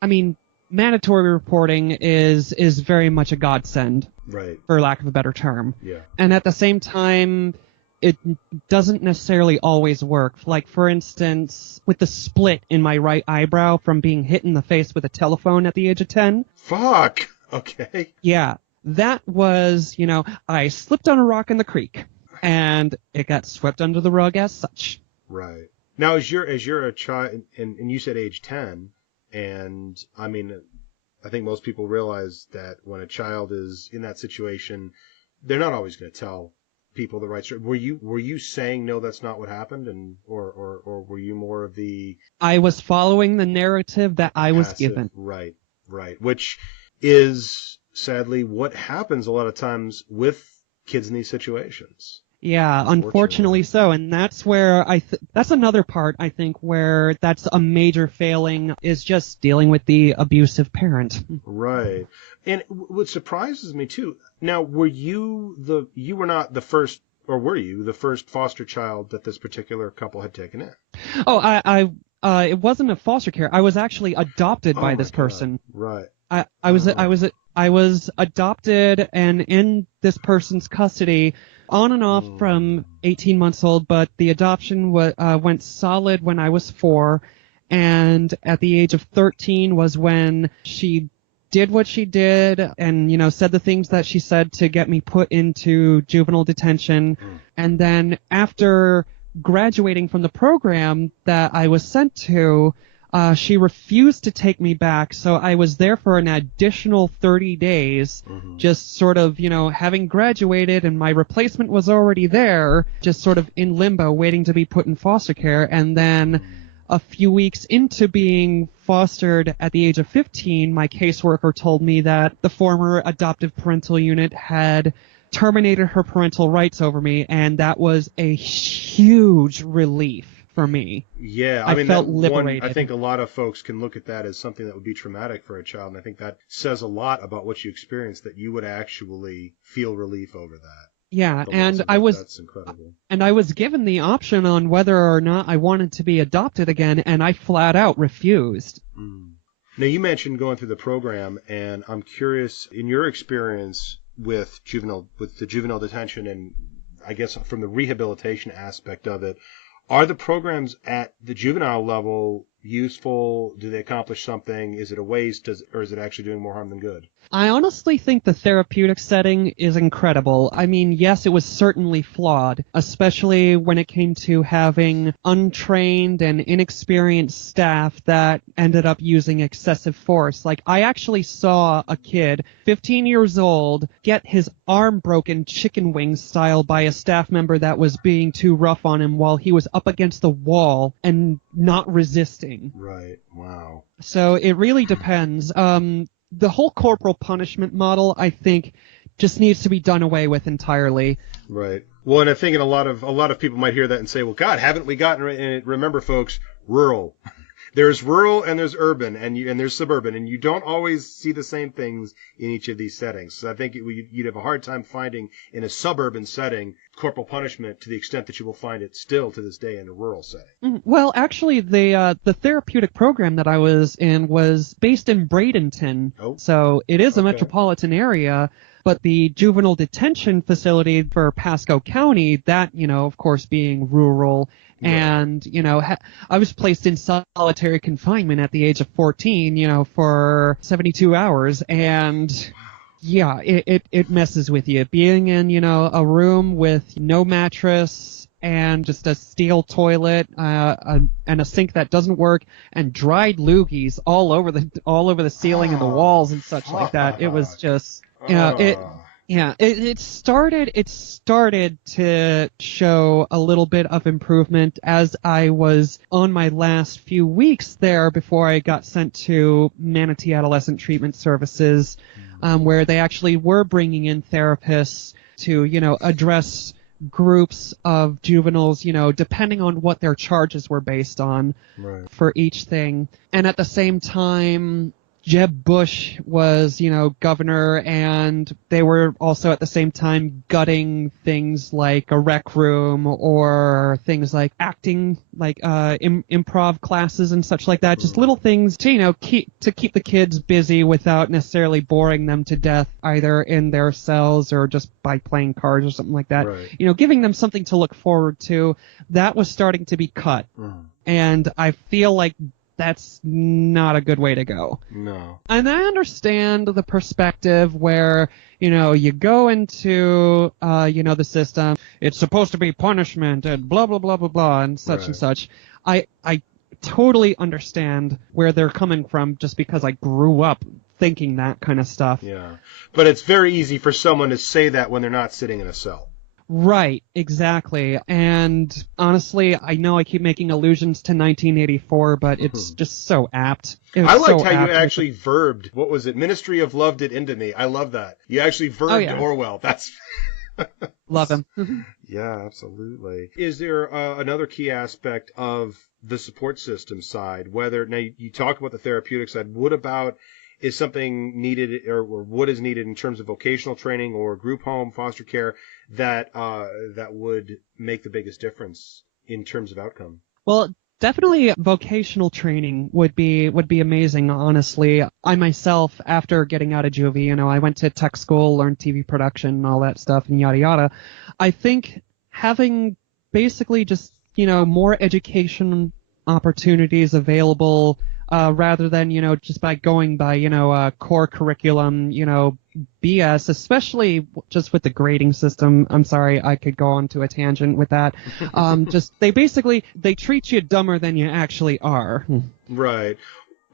I mean, mandatory reporting is very much a godsend, Right. for lack of a better term. Yeah. And at the same time, it doesn't necessarily always work. Like, for instance, with the split in my right eyebrow from being hit in the face with a telephone at the age of 10. Fuck. Okay. Yeah, that was, I slipped on a rock in the creek, and it got swept under the rug as such. Right. Now, as you're a child, and you said age 10, and I mean, I think most people realize that when a child is in that situation, they're not always going to tell people the right story. Were you saying no, that's not what happened, and or were you more of the I was following the narrative that I was passive? given. Right, which is sadly what happens a lot of times with kids in these situations. Yeah, unfortunately so, and that's where that's another part, I think, where that's a major failing, is just dealing with the abusive parent. Right. And what surprises me too, now you were not the first, or were you the first foster child that this particular couple had taken in? Oh, it wasn't a foster care. I was actually adopted by this person. Right. I was adopted and in this person's custody on and off from 18 months old, but the adoption went solid when I was 4, and at the age of 13 was when she did what she did and, said the things that she said to get me put into juvenile detention. And then after graduating from the program that I was sent to, she refused to take me back, so I was there for an additional 30 days, just sort of, having graduated and my replacement was already there, just sort of in limbo, waiting to be put in foster care. And then a few weeks into being fostered at the age of 15, my caseworker told me that the former adoptive parental unit had terminated her parental rights over me, and that was a huge relief for me. Yeah, I felt liberated. I think a lot of folks can look at that as something that would be traumatic for a child, and I think that says a lot about what you experienced, that you would actually feel relief over that. Yeah, and that's incredible. And I was given the option on whether or not I wanted to be adopted again, and I flat out refused. Now, you mentioned going through the program, and I'm curious, in your experience with the juvenile detention, and I guess from the rehabilitation aspect of it, are the programs at the juvenile level useful? Do they accomplish something? Is it a waste, or is it actually doing more harm than good? I honestly think the therapeutic setting is incredible. I mean, yes, it was certainly flawed, especially when it came to having untrained and inexperienced staff that ended up using excessive force. Like, I actually saw a kid, 15 years old, get his arm broken chicken wing style by a staff member that was being too rough on him while he was up against the wall and not resisting. Right. Wow. So it really depends. The whole corporal punishment model, I think, just needs to be done away with entirely. Right. Well, and I think a lot of people might hear that and say, well, God, haven't we gotten, and remember, folks, rural. There's rural and there's urban and there's suburban, and you don't always see the same things in each of these settings. So I think you'd have a hard time finding in a suburban setting corporal punishment to the extent that you will find it still to this day in a rural setting. Well, actually, the therapeutic program that I was in was based in Bradenton, so it is a metropolitan area. But the juvenile detention facility for Pasco County, that, of course, being rural, and, I was placed in solitary confinement at the age of 14, for 72 hours, and yeah, it messes with you. Being in, a room with no mattress and just a steel toilet, and a sink that doesn't work, and dried loogies all over the ceiling and the walls and such like that. It was just, it started to show a little bit of improvement as I was on my last few weeks there before I got sent to Manatee Adolescent Treatment Services, where they actually were bringing in therapists to, address groups of juveniles, depending on what their charges were based on for each thing. And at the same time, Jeb Bush was, governor, and they were also at the same time gutting things like a rec room or things like acting, like improv classes and such like that. Just little things to, keep the kids busy without necessarily boring them to death, either in their cells or just by playing cards or something like that. Right. Giving them something to look forward to. That was starting to be cut. And I feel like that's not a good way to go. No. And I understand the perspective where, you go into, the system, it's supposed to be punishment and blah, blah, blah, blah, blah, and such and such. I totally understand where they're coming from just because I grew up thinking that kind of stuff. Yeah. But it's very easy for someone to say that when they're not sitting in a cell. Right, exactly. And honestly, I know I keep making allusions to 1984, but it's just so apt. I liked how you actually verbed, what was it, Ministry of Love did into me. I love that. You actually verbed Orwell. That's... Love him. Yeah, absolutely. Is there another key aspect of the support system side, now you talk about the therapeutic side, what about... is something needed or what is needed in terms of vocational training or group home, foster care, that would make the biggest difference in terms of outcome? Well, definitely vocational training would be amazing, honestly. I myself, after getting out of juvie, I went to tech school, learned TV production and all that stuff and yada yada. I think having basically just, more education opportunities available rather than, just by going by, core curriculum, BS, especially just with the grading system. I'm sorry, I could go on to a tangent with that. They treat you dumber than you actually are. Right.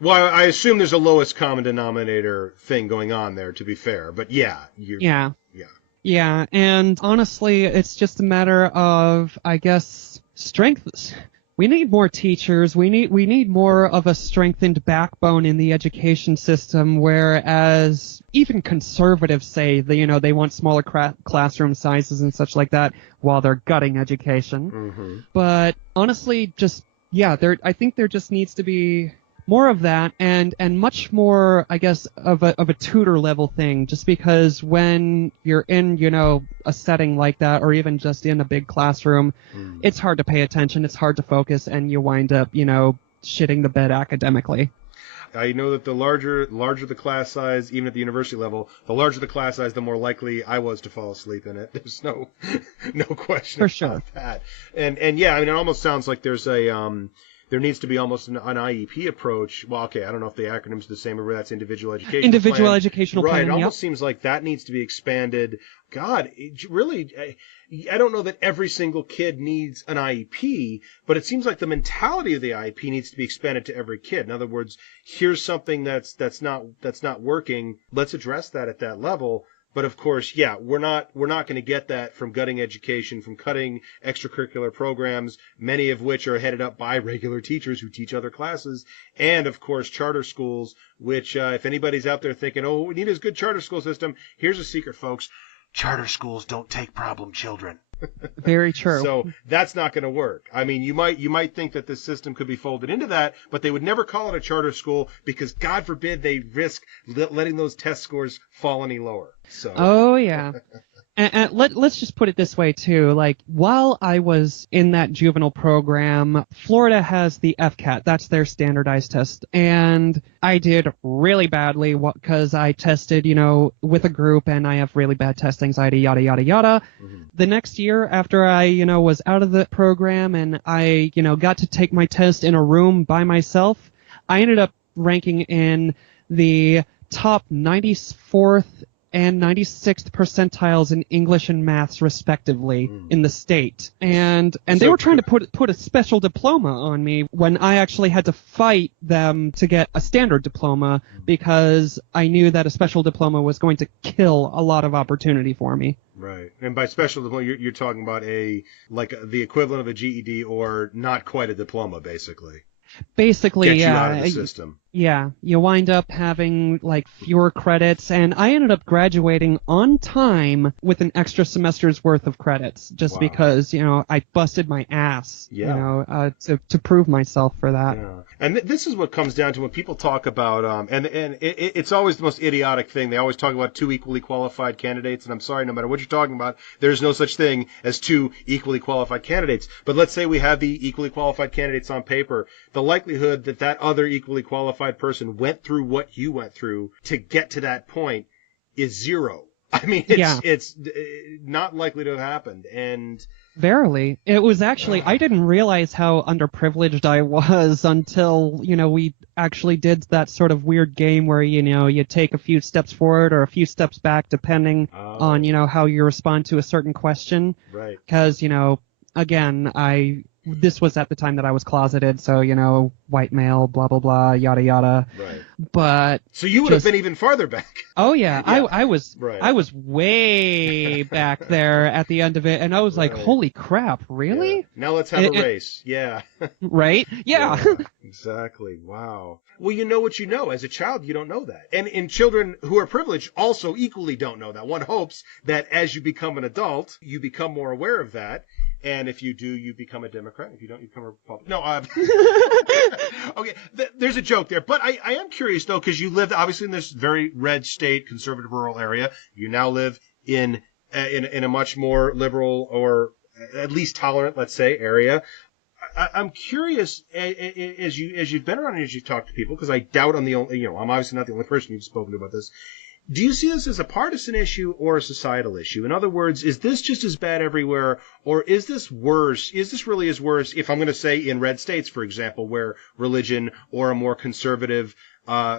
Well, I assume there's a lowest common denominator thing going on there, to be fair. But yeah. Yeah, and honestly, it's just a matter of, I guess, strength. We need more teachers. We need more of a strengthened backbone in the education system, whereas even conservatives say that, they want smaller classroom sizes and such like that while they're gutting education. But honestly, I think there just needs to be more of that and much more, I guess, of a tutor level thing, just because when you're in, a setting like that, or even just in a big classroom, it's hard to pay attention, it's hard to focus, and you wind up, shitting the bed academically. I know that the larger the class size, even at the university level, the larger the class size, the more likely I was to fall asleep in it. There's no question about that. And yeah, I mean, it almost sounds like there's there needs to be almost an IEP approach. Well, okay, I don't know if the acronym's the same, or that's individual education. Individual educational plan. Right, it almost seems like that needs to be expanded. God, I don't know that every single kid needs an IEP, but it seems like the mentality of the IEP needs to be expanded to every kid. In other words, here's something that's not working. Let's address that at that level. But of course, yeah, we're not going to get that from gutting education, from cutting extracurricular programs, many of which are headed up by regular teachers who teach other classes, and of course charter schools, which if anybody's out there thinking, oh, what we need is a good charter school system, here's a secret, folks. Charter schools don't take problem children. Very true. So that's not going to work. I mean, you might think that this system could be folded into that, but they would never call it a charter school because, God forbid, they risk letting those test scores fall any lower. So. Oh yeah. And let's just put it this way too. Like, while I was in that juvenile program, Florida has the FCAT. That's their standardized test, and I did really badly because I tested, with a group, and I have really bad test anxiety, yada yada yada. The next year, after I, was out of the program and I, got to take my test in a room by myself, I ended up ranking in the top 94th and 96th percentiles in English and maths, respectively, in the state. And they were trying to put a special diploma on me when I actually had to fight them to get a standard diploma because I knew that a special diploma was going to kill a lot of opportunity for me. Right. And by special diploma, you're talking about the equivalent of a GED or not quite a diploma, basically. Basically, Get you yeah. out of the system. Yeah, you wind up having like fewer credits, and I ended up graduating on time with an extra semester's worth of credits, just Wow. because I busted my ass, Yeah. to prove myself for that. Yeah, and this is what comes down to when people talk about, it's always the most idiotic thing. They always talk about two equally qualified candidates, and I'm sorry, no matter what you're talking about, there's no such thing as two equally qualified candidates. But let's say we have the equally qualified candidates on paper. The likelihood that that other equally qualified person went through what you went through to get to that point is zero. I mean, it's not likely to have happened, and. Verily. It was actually, I didn't realize how underprivileged I was until, we actually did that sort of weird game where, you take a few steps forward or a few steps back depending on, how you respond to a certain question. Right. Because, again, this was at the time that I was closeted, so, white male, blah, blah, blah, yada, yada. Right. But. So you would have been even farther back. Oh, yeah. Yeah. I was way back there at the end of it, and I was like, holy crap, really? Yeah. Now let's have a race. Yeah. Right? Yeah. Exactly. Wow. Well, you know what you know. As a child, you don't know that. And children who are privileged also equally don't know that. One hopes that as you become an adult, you become more aware of that. And if you do, you become a Democrat. If you don't, you become a Republican. No, okay, there's a joke there. But I am curious, though, because you lived, obviously, in this very red state, conservative rural area. You now live in a much more liberal or at least tolerant, let's say, area. I'm curious, as you've been around and as you've talked to people, because I doubt I'm obviously not the only person you've spoken to about this. Do you see this as a partisan issue or a societal issue? In other words, is this just as bad everywhere, or is this worse? Is this really as worse, if I'm going to say in red states, for example, where religion or a more conservative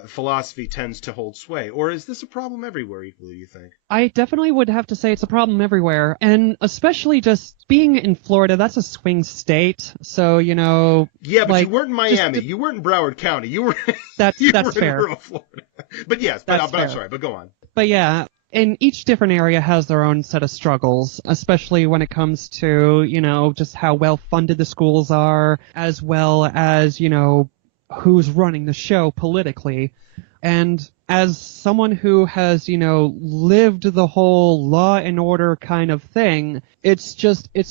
philosophy tends to hold sway? Or is this a problem everywhere equally, do you think? I definitely would have to say it's a problem everywhere. And especially just being in Florida, that's a swing state. So, Yeah, but you weren't in Miami. You weren't in Broward County. You were that's were fair. in rural Florida. But yes, but I'm sorry, but go on. But yeah, and each different area has their own set of struggles, especially when it comes to, just how well funded the schools are, as well as, who's running the show politically. And as someone who has, lived the whole law and order kind of thing, it's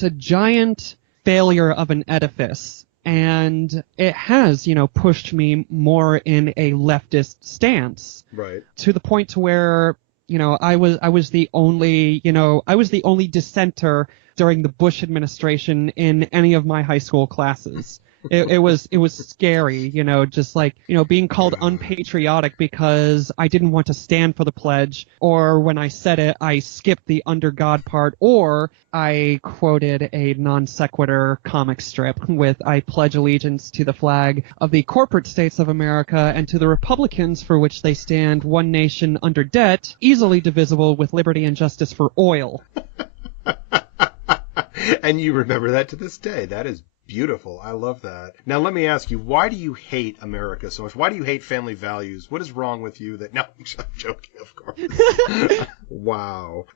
a giant failure of an edifice. And it has, pushed me more in a leftist stance. Right. To the point to where, I was the only dissenter during the Bush administration in any of my high school classes. It was scary, just like, being called unpatriotic because I didn't want to stand for the pledge, or when I said it, I skipped the under God part, or I quoted a non sequitur comic strip with I pledge allegiance to the flag of the corporate states of America and to the republicans for which they stand, one nation under debt, easily divisible with liberty and justice for oil. And you remember that to this day. That is beautiful. I love that. Now, let me ask you, why do you hate America so much? Why do you hate family values? What is wrong with you that... No, I'm joking, of course. Wow.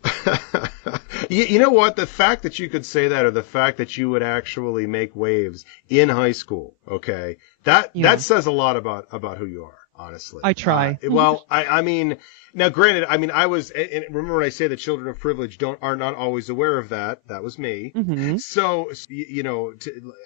You know what? The fact that you could say that, or the fact that you would actually make waves in high school, okay, that says a lot about who you are. Honestly, I try. I mean, now granted, I was, and remember when I say the children of privilege are not always aware of that. That was me. Mm-hmm. So,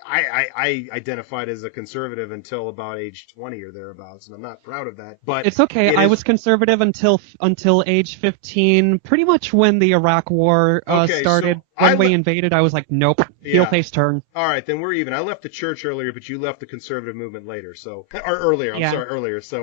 I identified as a conservative until about age 20 or thereabouts, and I'm not proud of that. But it's okay. I was conservative until age 15, pretty much when the Iraq War started. So when we invaded, I was like, nope, heel face turn. All right, then we're even. I left the church earlier, but you left the conservative movement later, earlier. I'm sorry, earlier. So,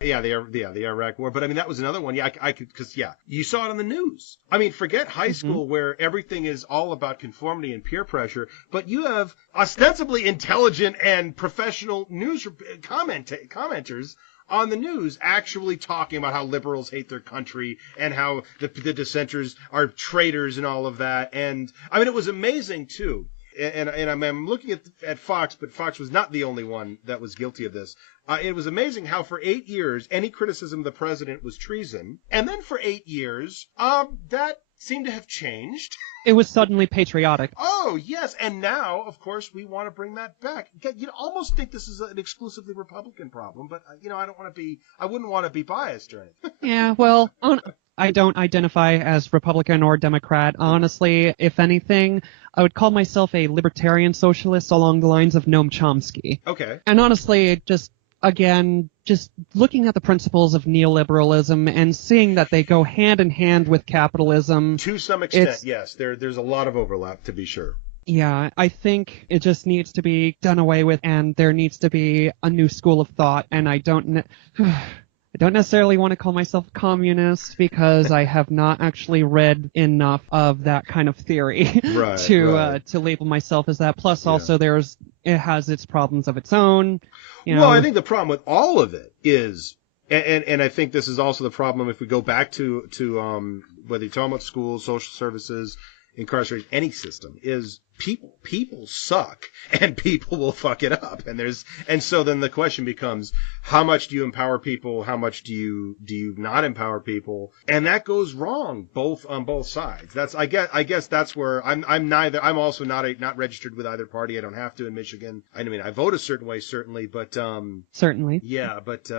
the Iraq War. But I mean, that was another one. Yeah, I could, because you saw it on the news. I mean, forget high school where everything is all about conformity and peer pressure, but you have ostensibly intelligent and professional news commenters on the news actually talking about how liberals hate their country and how the dissenters are traitors and all of that. And I mean, it was amazing too. And I'm looking at Fox, but Fox was not the only one that was guilty of this. It was amazing how for 8 years, any criticism of the president was treason. And then for 8 years, that seem to have changed. It was suddenly patriotic. Oh, yes. And now, of course, we want to bring that back. You almost think this is an exclusively Republican problem, but, I wouldn't want to be biased or anything. Yeah, well, I don't identify as Republican or Democrat. Honestly, if anything, I would call myself a libertarian socialist along the lines of Noam Chomsky. Okay. And honestly, just looking at the principles of neoliberalism and seeing that they go hand in hand with capitalism. To some extent, yes. There's a lot of overlap, to be sure. Yeah, I think it just needs to be done away with, and there needs to be a new school of thought, and I don't necessarily want to call myself a communist because I have not actually read enough of that kind of theory to label myself as that. Plus, also, it has its problems of its own. Well, I think the problem with all of it is, and I think this is also the problem if we go back to whether you're talking about schools, social services, incarceration, any system, is people suck and people will fuck it up. And so then the question becomes, how much do you empower people? How much do you not empower people? And that goes wrong on both sides. I guess that's where I'm also not registered with either party. I don't have to in Michigan. I mean, I vote a certain way, certainly, but certainly. Yeah, but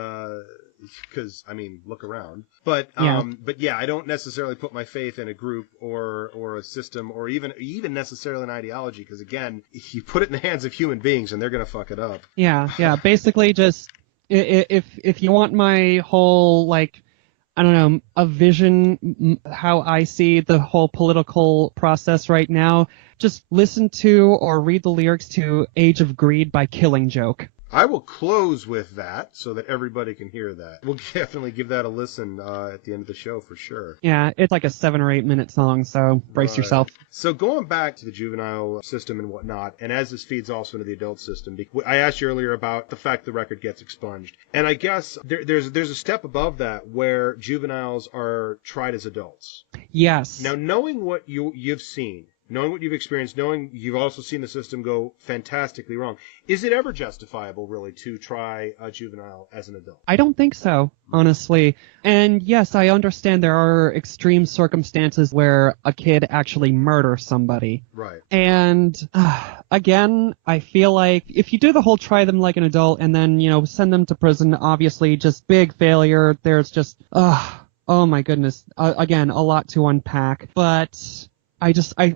because look around. But I don't necessarily put my faith in a group or a system or even necessarily an ideology, because again, you put it in the hands of human beings and they're gonna fuck it up. Yeah. Basically, just if you want my whole a vision how I see the whole political process right now, just listen to or read the lyrics to "Age of Greed" by Killing Joke. I will close with that so that everybody can hear that. We'll definitely give that a listen at the end of the show for sure. Yeah, it's like a 7 or 8 minute song, so brace yourself. So going back to the juvenile system and whatnot, and as this feeds also into the adult system, I asked you earlier about the fact the record gets expunged. And I guess there's a step above that where juveniles are tried as adults. Yes. Now, knowing what you've seen, knowing what you've experienced, knowing you've also seen the system go fantastically wrong, is it ever justifiable, really, to try a juvenile as an adult? I don't think so, honestly. And yes, I understand there are extreme circumstances where a kid actually murders somebody. Right. And, again, I feel like if you do the whole try them like an adult and then, send them to prison, obviously just big failure. There's just, oh my goodness. Again, a lot to unpack. But I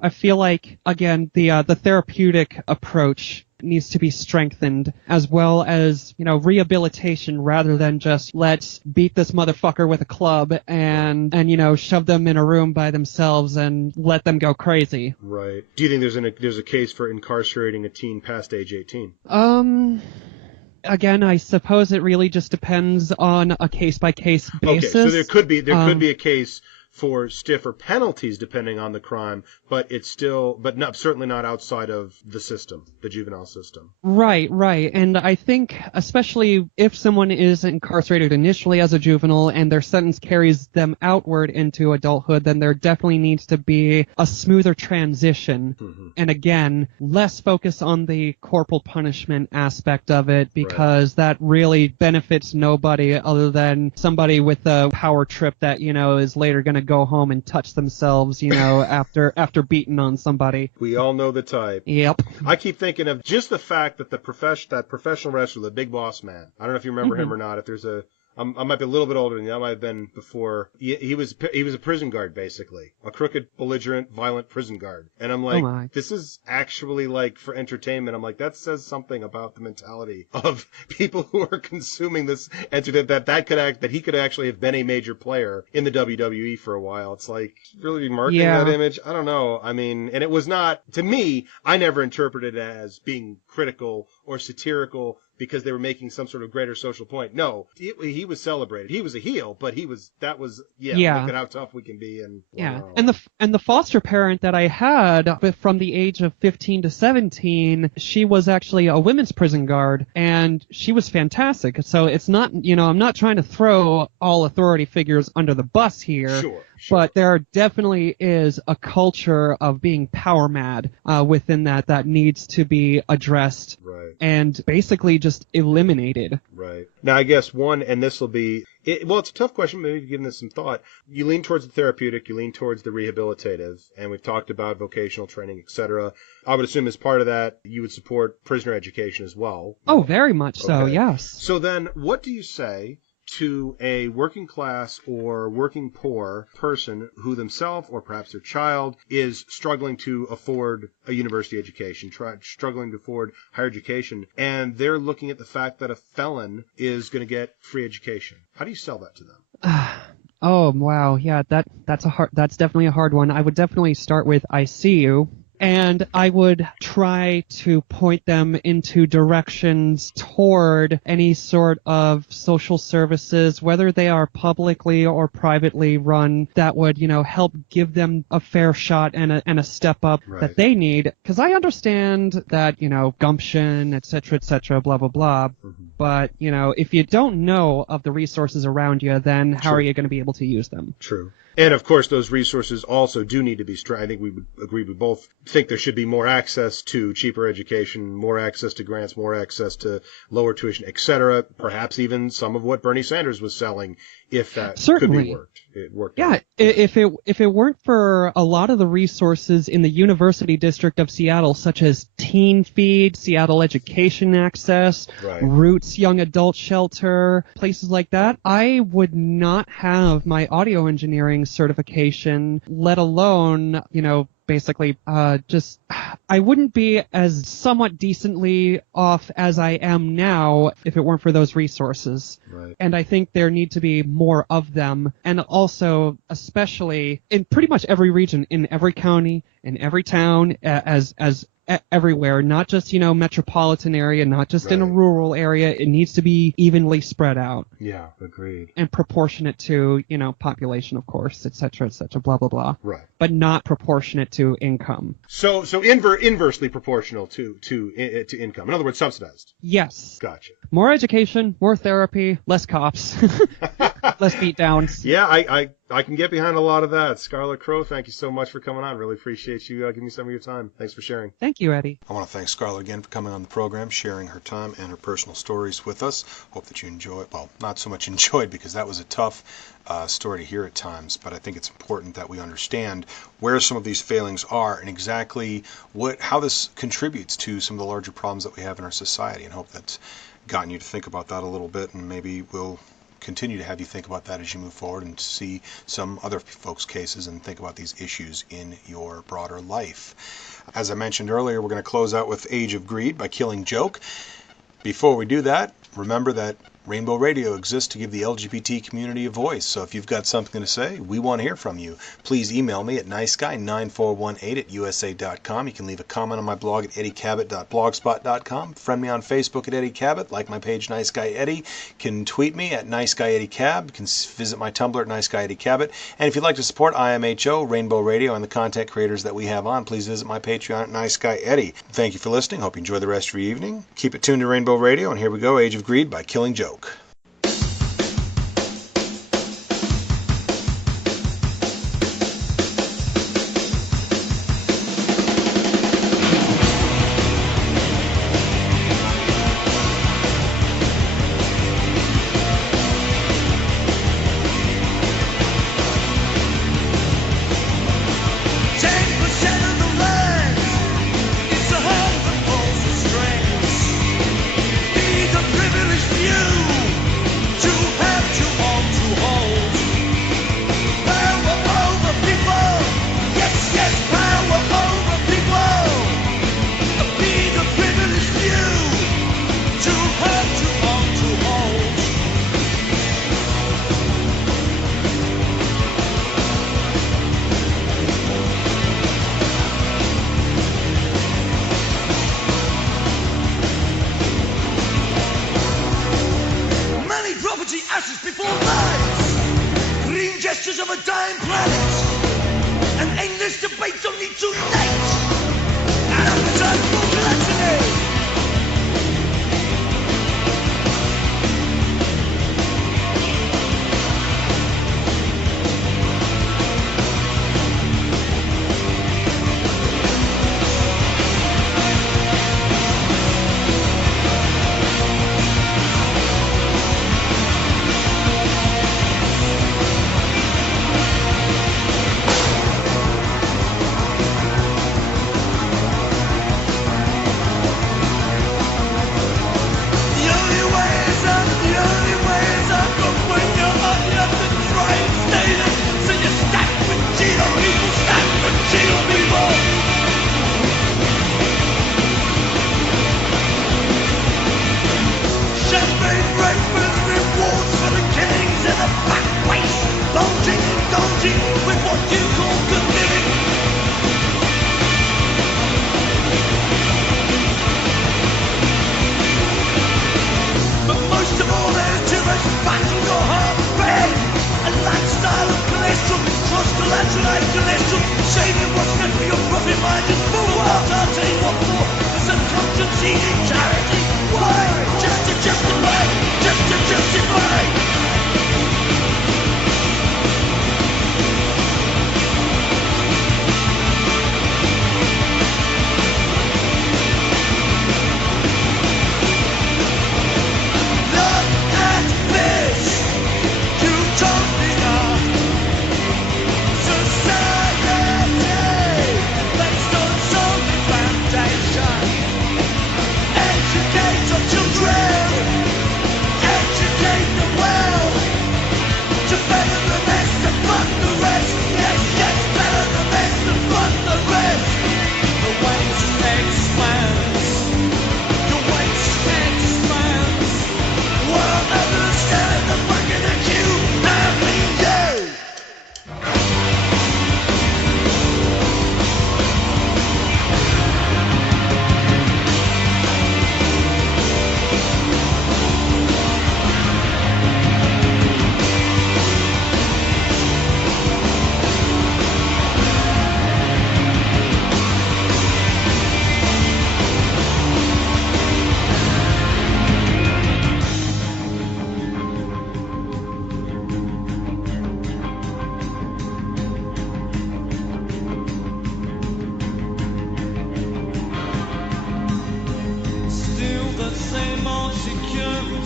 feel like, again, the therapeutic approach needs to be strengthened, as well as, rehabilitation, rather than just let's beat this motherfucker with a club and shove them in a room by themselves and let them go crazy. Right. Do you think there's a case for incarcerating a teen past age 18? Again, I suppose it really just depends on a case-by-case basis. Okay, so there could be a case for stiffer penalties depending on the crime, but certainly not outside of the system, the juvenile system. Right. And I think, especially if someone is incarcerated initially as a juvenile and their sentence carries them outward into adulthood, then there definitely needs to be a smoother transition. Mm-hmm. And again, less focus on the corporal punishment aspect of it, because that really benefits nobody other than somebody with a power trip that, is later going to go home and touch themselves, after beating on somebody. We all know the type. Yep. I keep thinking of just the fact that that professional wrestler, the Big Boss Man, I don't know if you remember him or not, if there's I might be a little bit older than you. I might have been before. He was a prison guard, basically. A crooked, belligerent, violent prison guard. And I'm like, this is actually for entertainment. I'm like, that says something about the mentality of people who are consuming this entertainment, that he could actually have been a major player in the WWE for a while. It's like, really marketing that image? I don't know. I mean, and it was not, to me, I never interpreted it as being critical or satirical because they were making some sort of greater social point. No, he was celebrated. He was a heel, but look at how tough we can be. And and the foster parent that I had from the age of 15 to 17, she was actually a women's prison guard, and she was fantastic. So it's not, I'm not trying to throw all authority figures under the bus here. Sure. But there definitely is a culture of being power mad within that needs to be addressed and basically just eliminated. Right. Now, I guess one, and this will be, it's a tough question, maybe giving this some thought. You lean towards the therapeutic, you lean towards the rehabilitative, and we've talked about vocational training, etc. I would assume as part of that, you would support prisoner education as well. Oh, very much so, yes. So then, what do you say to a working class or working poor person who themselves or perhaps their child is struggling to afford a university education, struggling to afford higher education, and they're looking at the fact that a felon is going to get free education? How do you sell that to them? Oh, wow. Yeah, that's definitely a hard one. I would definitely start with I see you. And I would try to point them into directions toward any sort of social services, whether they are publicly or privately run, that would, help give them a fair shot and a step up that they need. Because I understand that, gumption, et cetera, blah, blah, blah. Mm-hmm. But, if you don't know of the resources around you, then how are you going to be able to use them? True. And, of course, those resources also do need to be strong. I think we would agree, we both think there should be more access to cheaper education, more access to grants, more access to lower tuition, et cetera. Perhaps even some of what Bernie Sanders was selling, if that could be worked. It worked. Yeah, out. If it weren't for a lot of the resources in the University District of Seattle, such as Teen Feed, Seattle Education Access, Roots Young Adult Shelter, places like that, I would not have my audio engineering certification, let alone, basically, I wouldn't be as somewhat decently off as I am now if it weren't for those resources. Right. And I think there need to be more of them. And also, especially in pretty much every region, in every county, in every town, as everywhere, not just, metropolitan area, not just in a rural area. It needs to be evenly spread out. Yeah, agreed. And proportionate to, population, of course, et cetera, blah, blah, blah. Right. But not proportionate to income. So inversely proportional to income. In other words, subsidized. Yes. Gotcha. More education, more therapy, less cops, less beatdowns. Yeah, I can get behind a lot of that. Skarlett Krow, thank you so much for coming on. Really appreciate you giving me some of your time. Thanks for sharing. Thank you, Eddie. I want to thank Skarlett again for coming on the program, sharing her time and her personal stories with us. Hope that you enjoyed. Well, not so much enjoyed because that was a tough story to hear at times, but I think it's important that we understand where some of these failings are and exactly how this contributes to some of the larger problems that we have in our society, and hope that's gotten you to think about that a little bit, and maybe we'll continue to have you think about that as you move forward and see some other folks' cases and think about these issues in your broader life. As I mentioned earlier, we're going to close out with Age of Greed by Killing Joke. Before we do that, remember that Rainbow Radio exists to give the LGBT community a voice, so if you've got something to say, we want to hear from you. Please email me at niceguy9418@usa.com. You can leave a comment on my blog at eddiecabot.blogspot.com. Friend me on Facebook at Eddie Cabot. Like my page, Nice Guy Eddie. You can tweet me at NiceGuyEddieCab. You can visit my Tumblr at NiceGuyEddieCabot. And if you'd like to support IMHO, Rainbow Radio, and the content creators that we have on, please visit my Patreon at Nice Guy Eddie. Thank you for listening. Hope you enjoy the rest of your evening. Keep it tuned to Rainbow Radio, and here we go, Age of Greed by Killing Joke.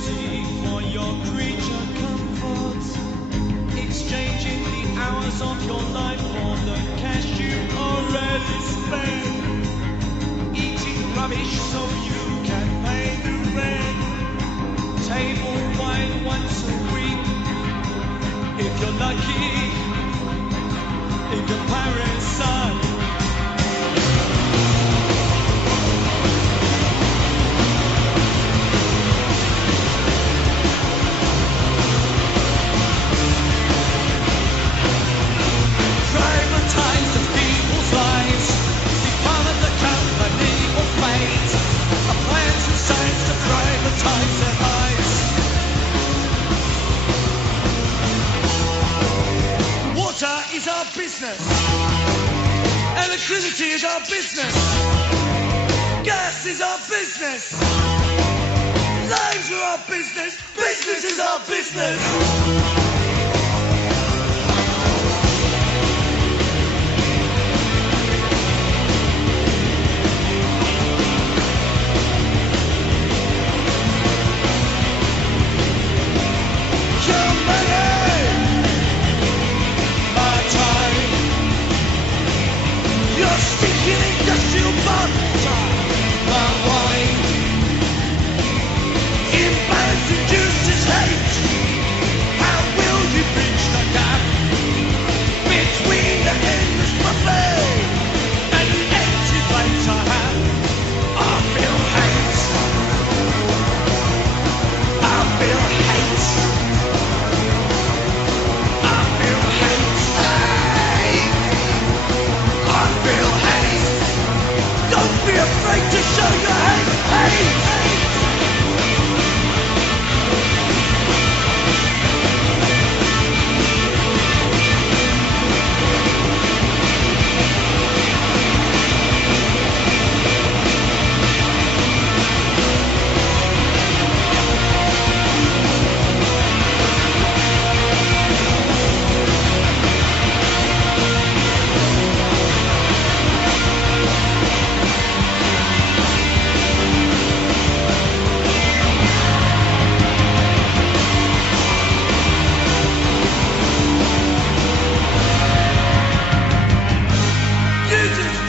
security for your creature comforts, exchanging the hours of your life for the cash you already spent, eating rubbish so you can pay the rent, table wine once a week, if you're lucky, in comparison. Privatize the people's lives, become the company of fate, a plan to science to privatize their lives. Water is our business, electricity is our business, gas is our business, lives are our business, business is our business.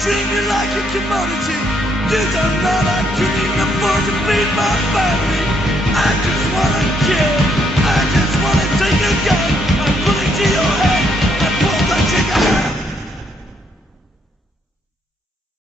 Treat me like a commodity. You don't know I couldn't even afford to feed my family. I just wanna kill.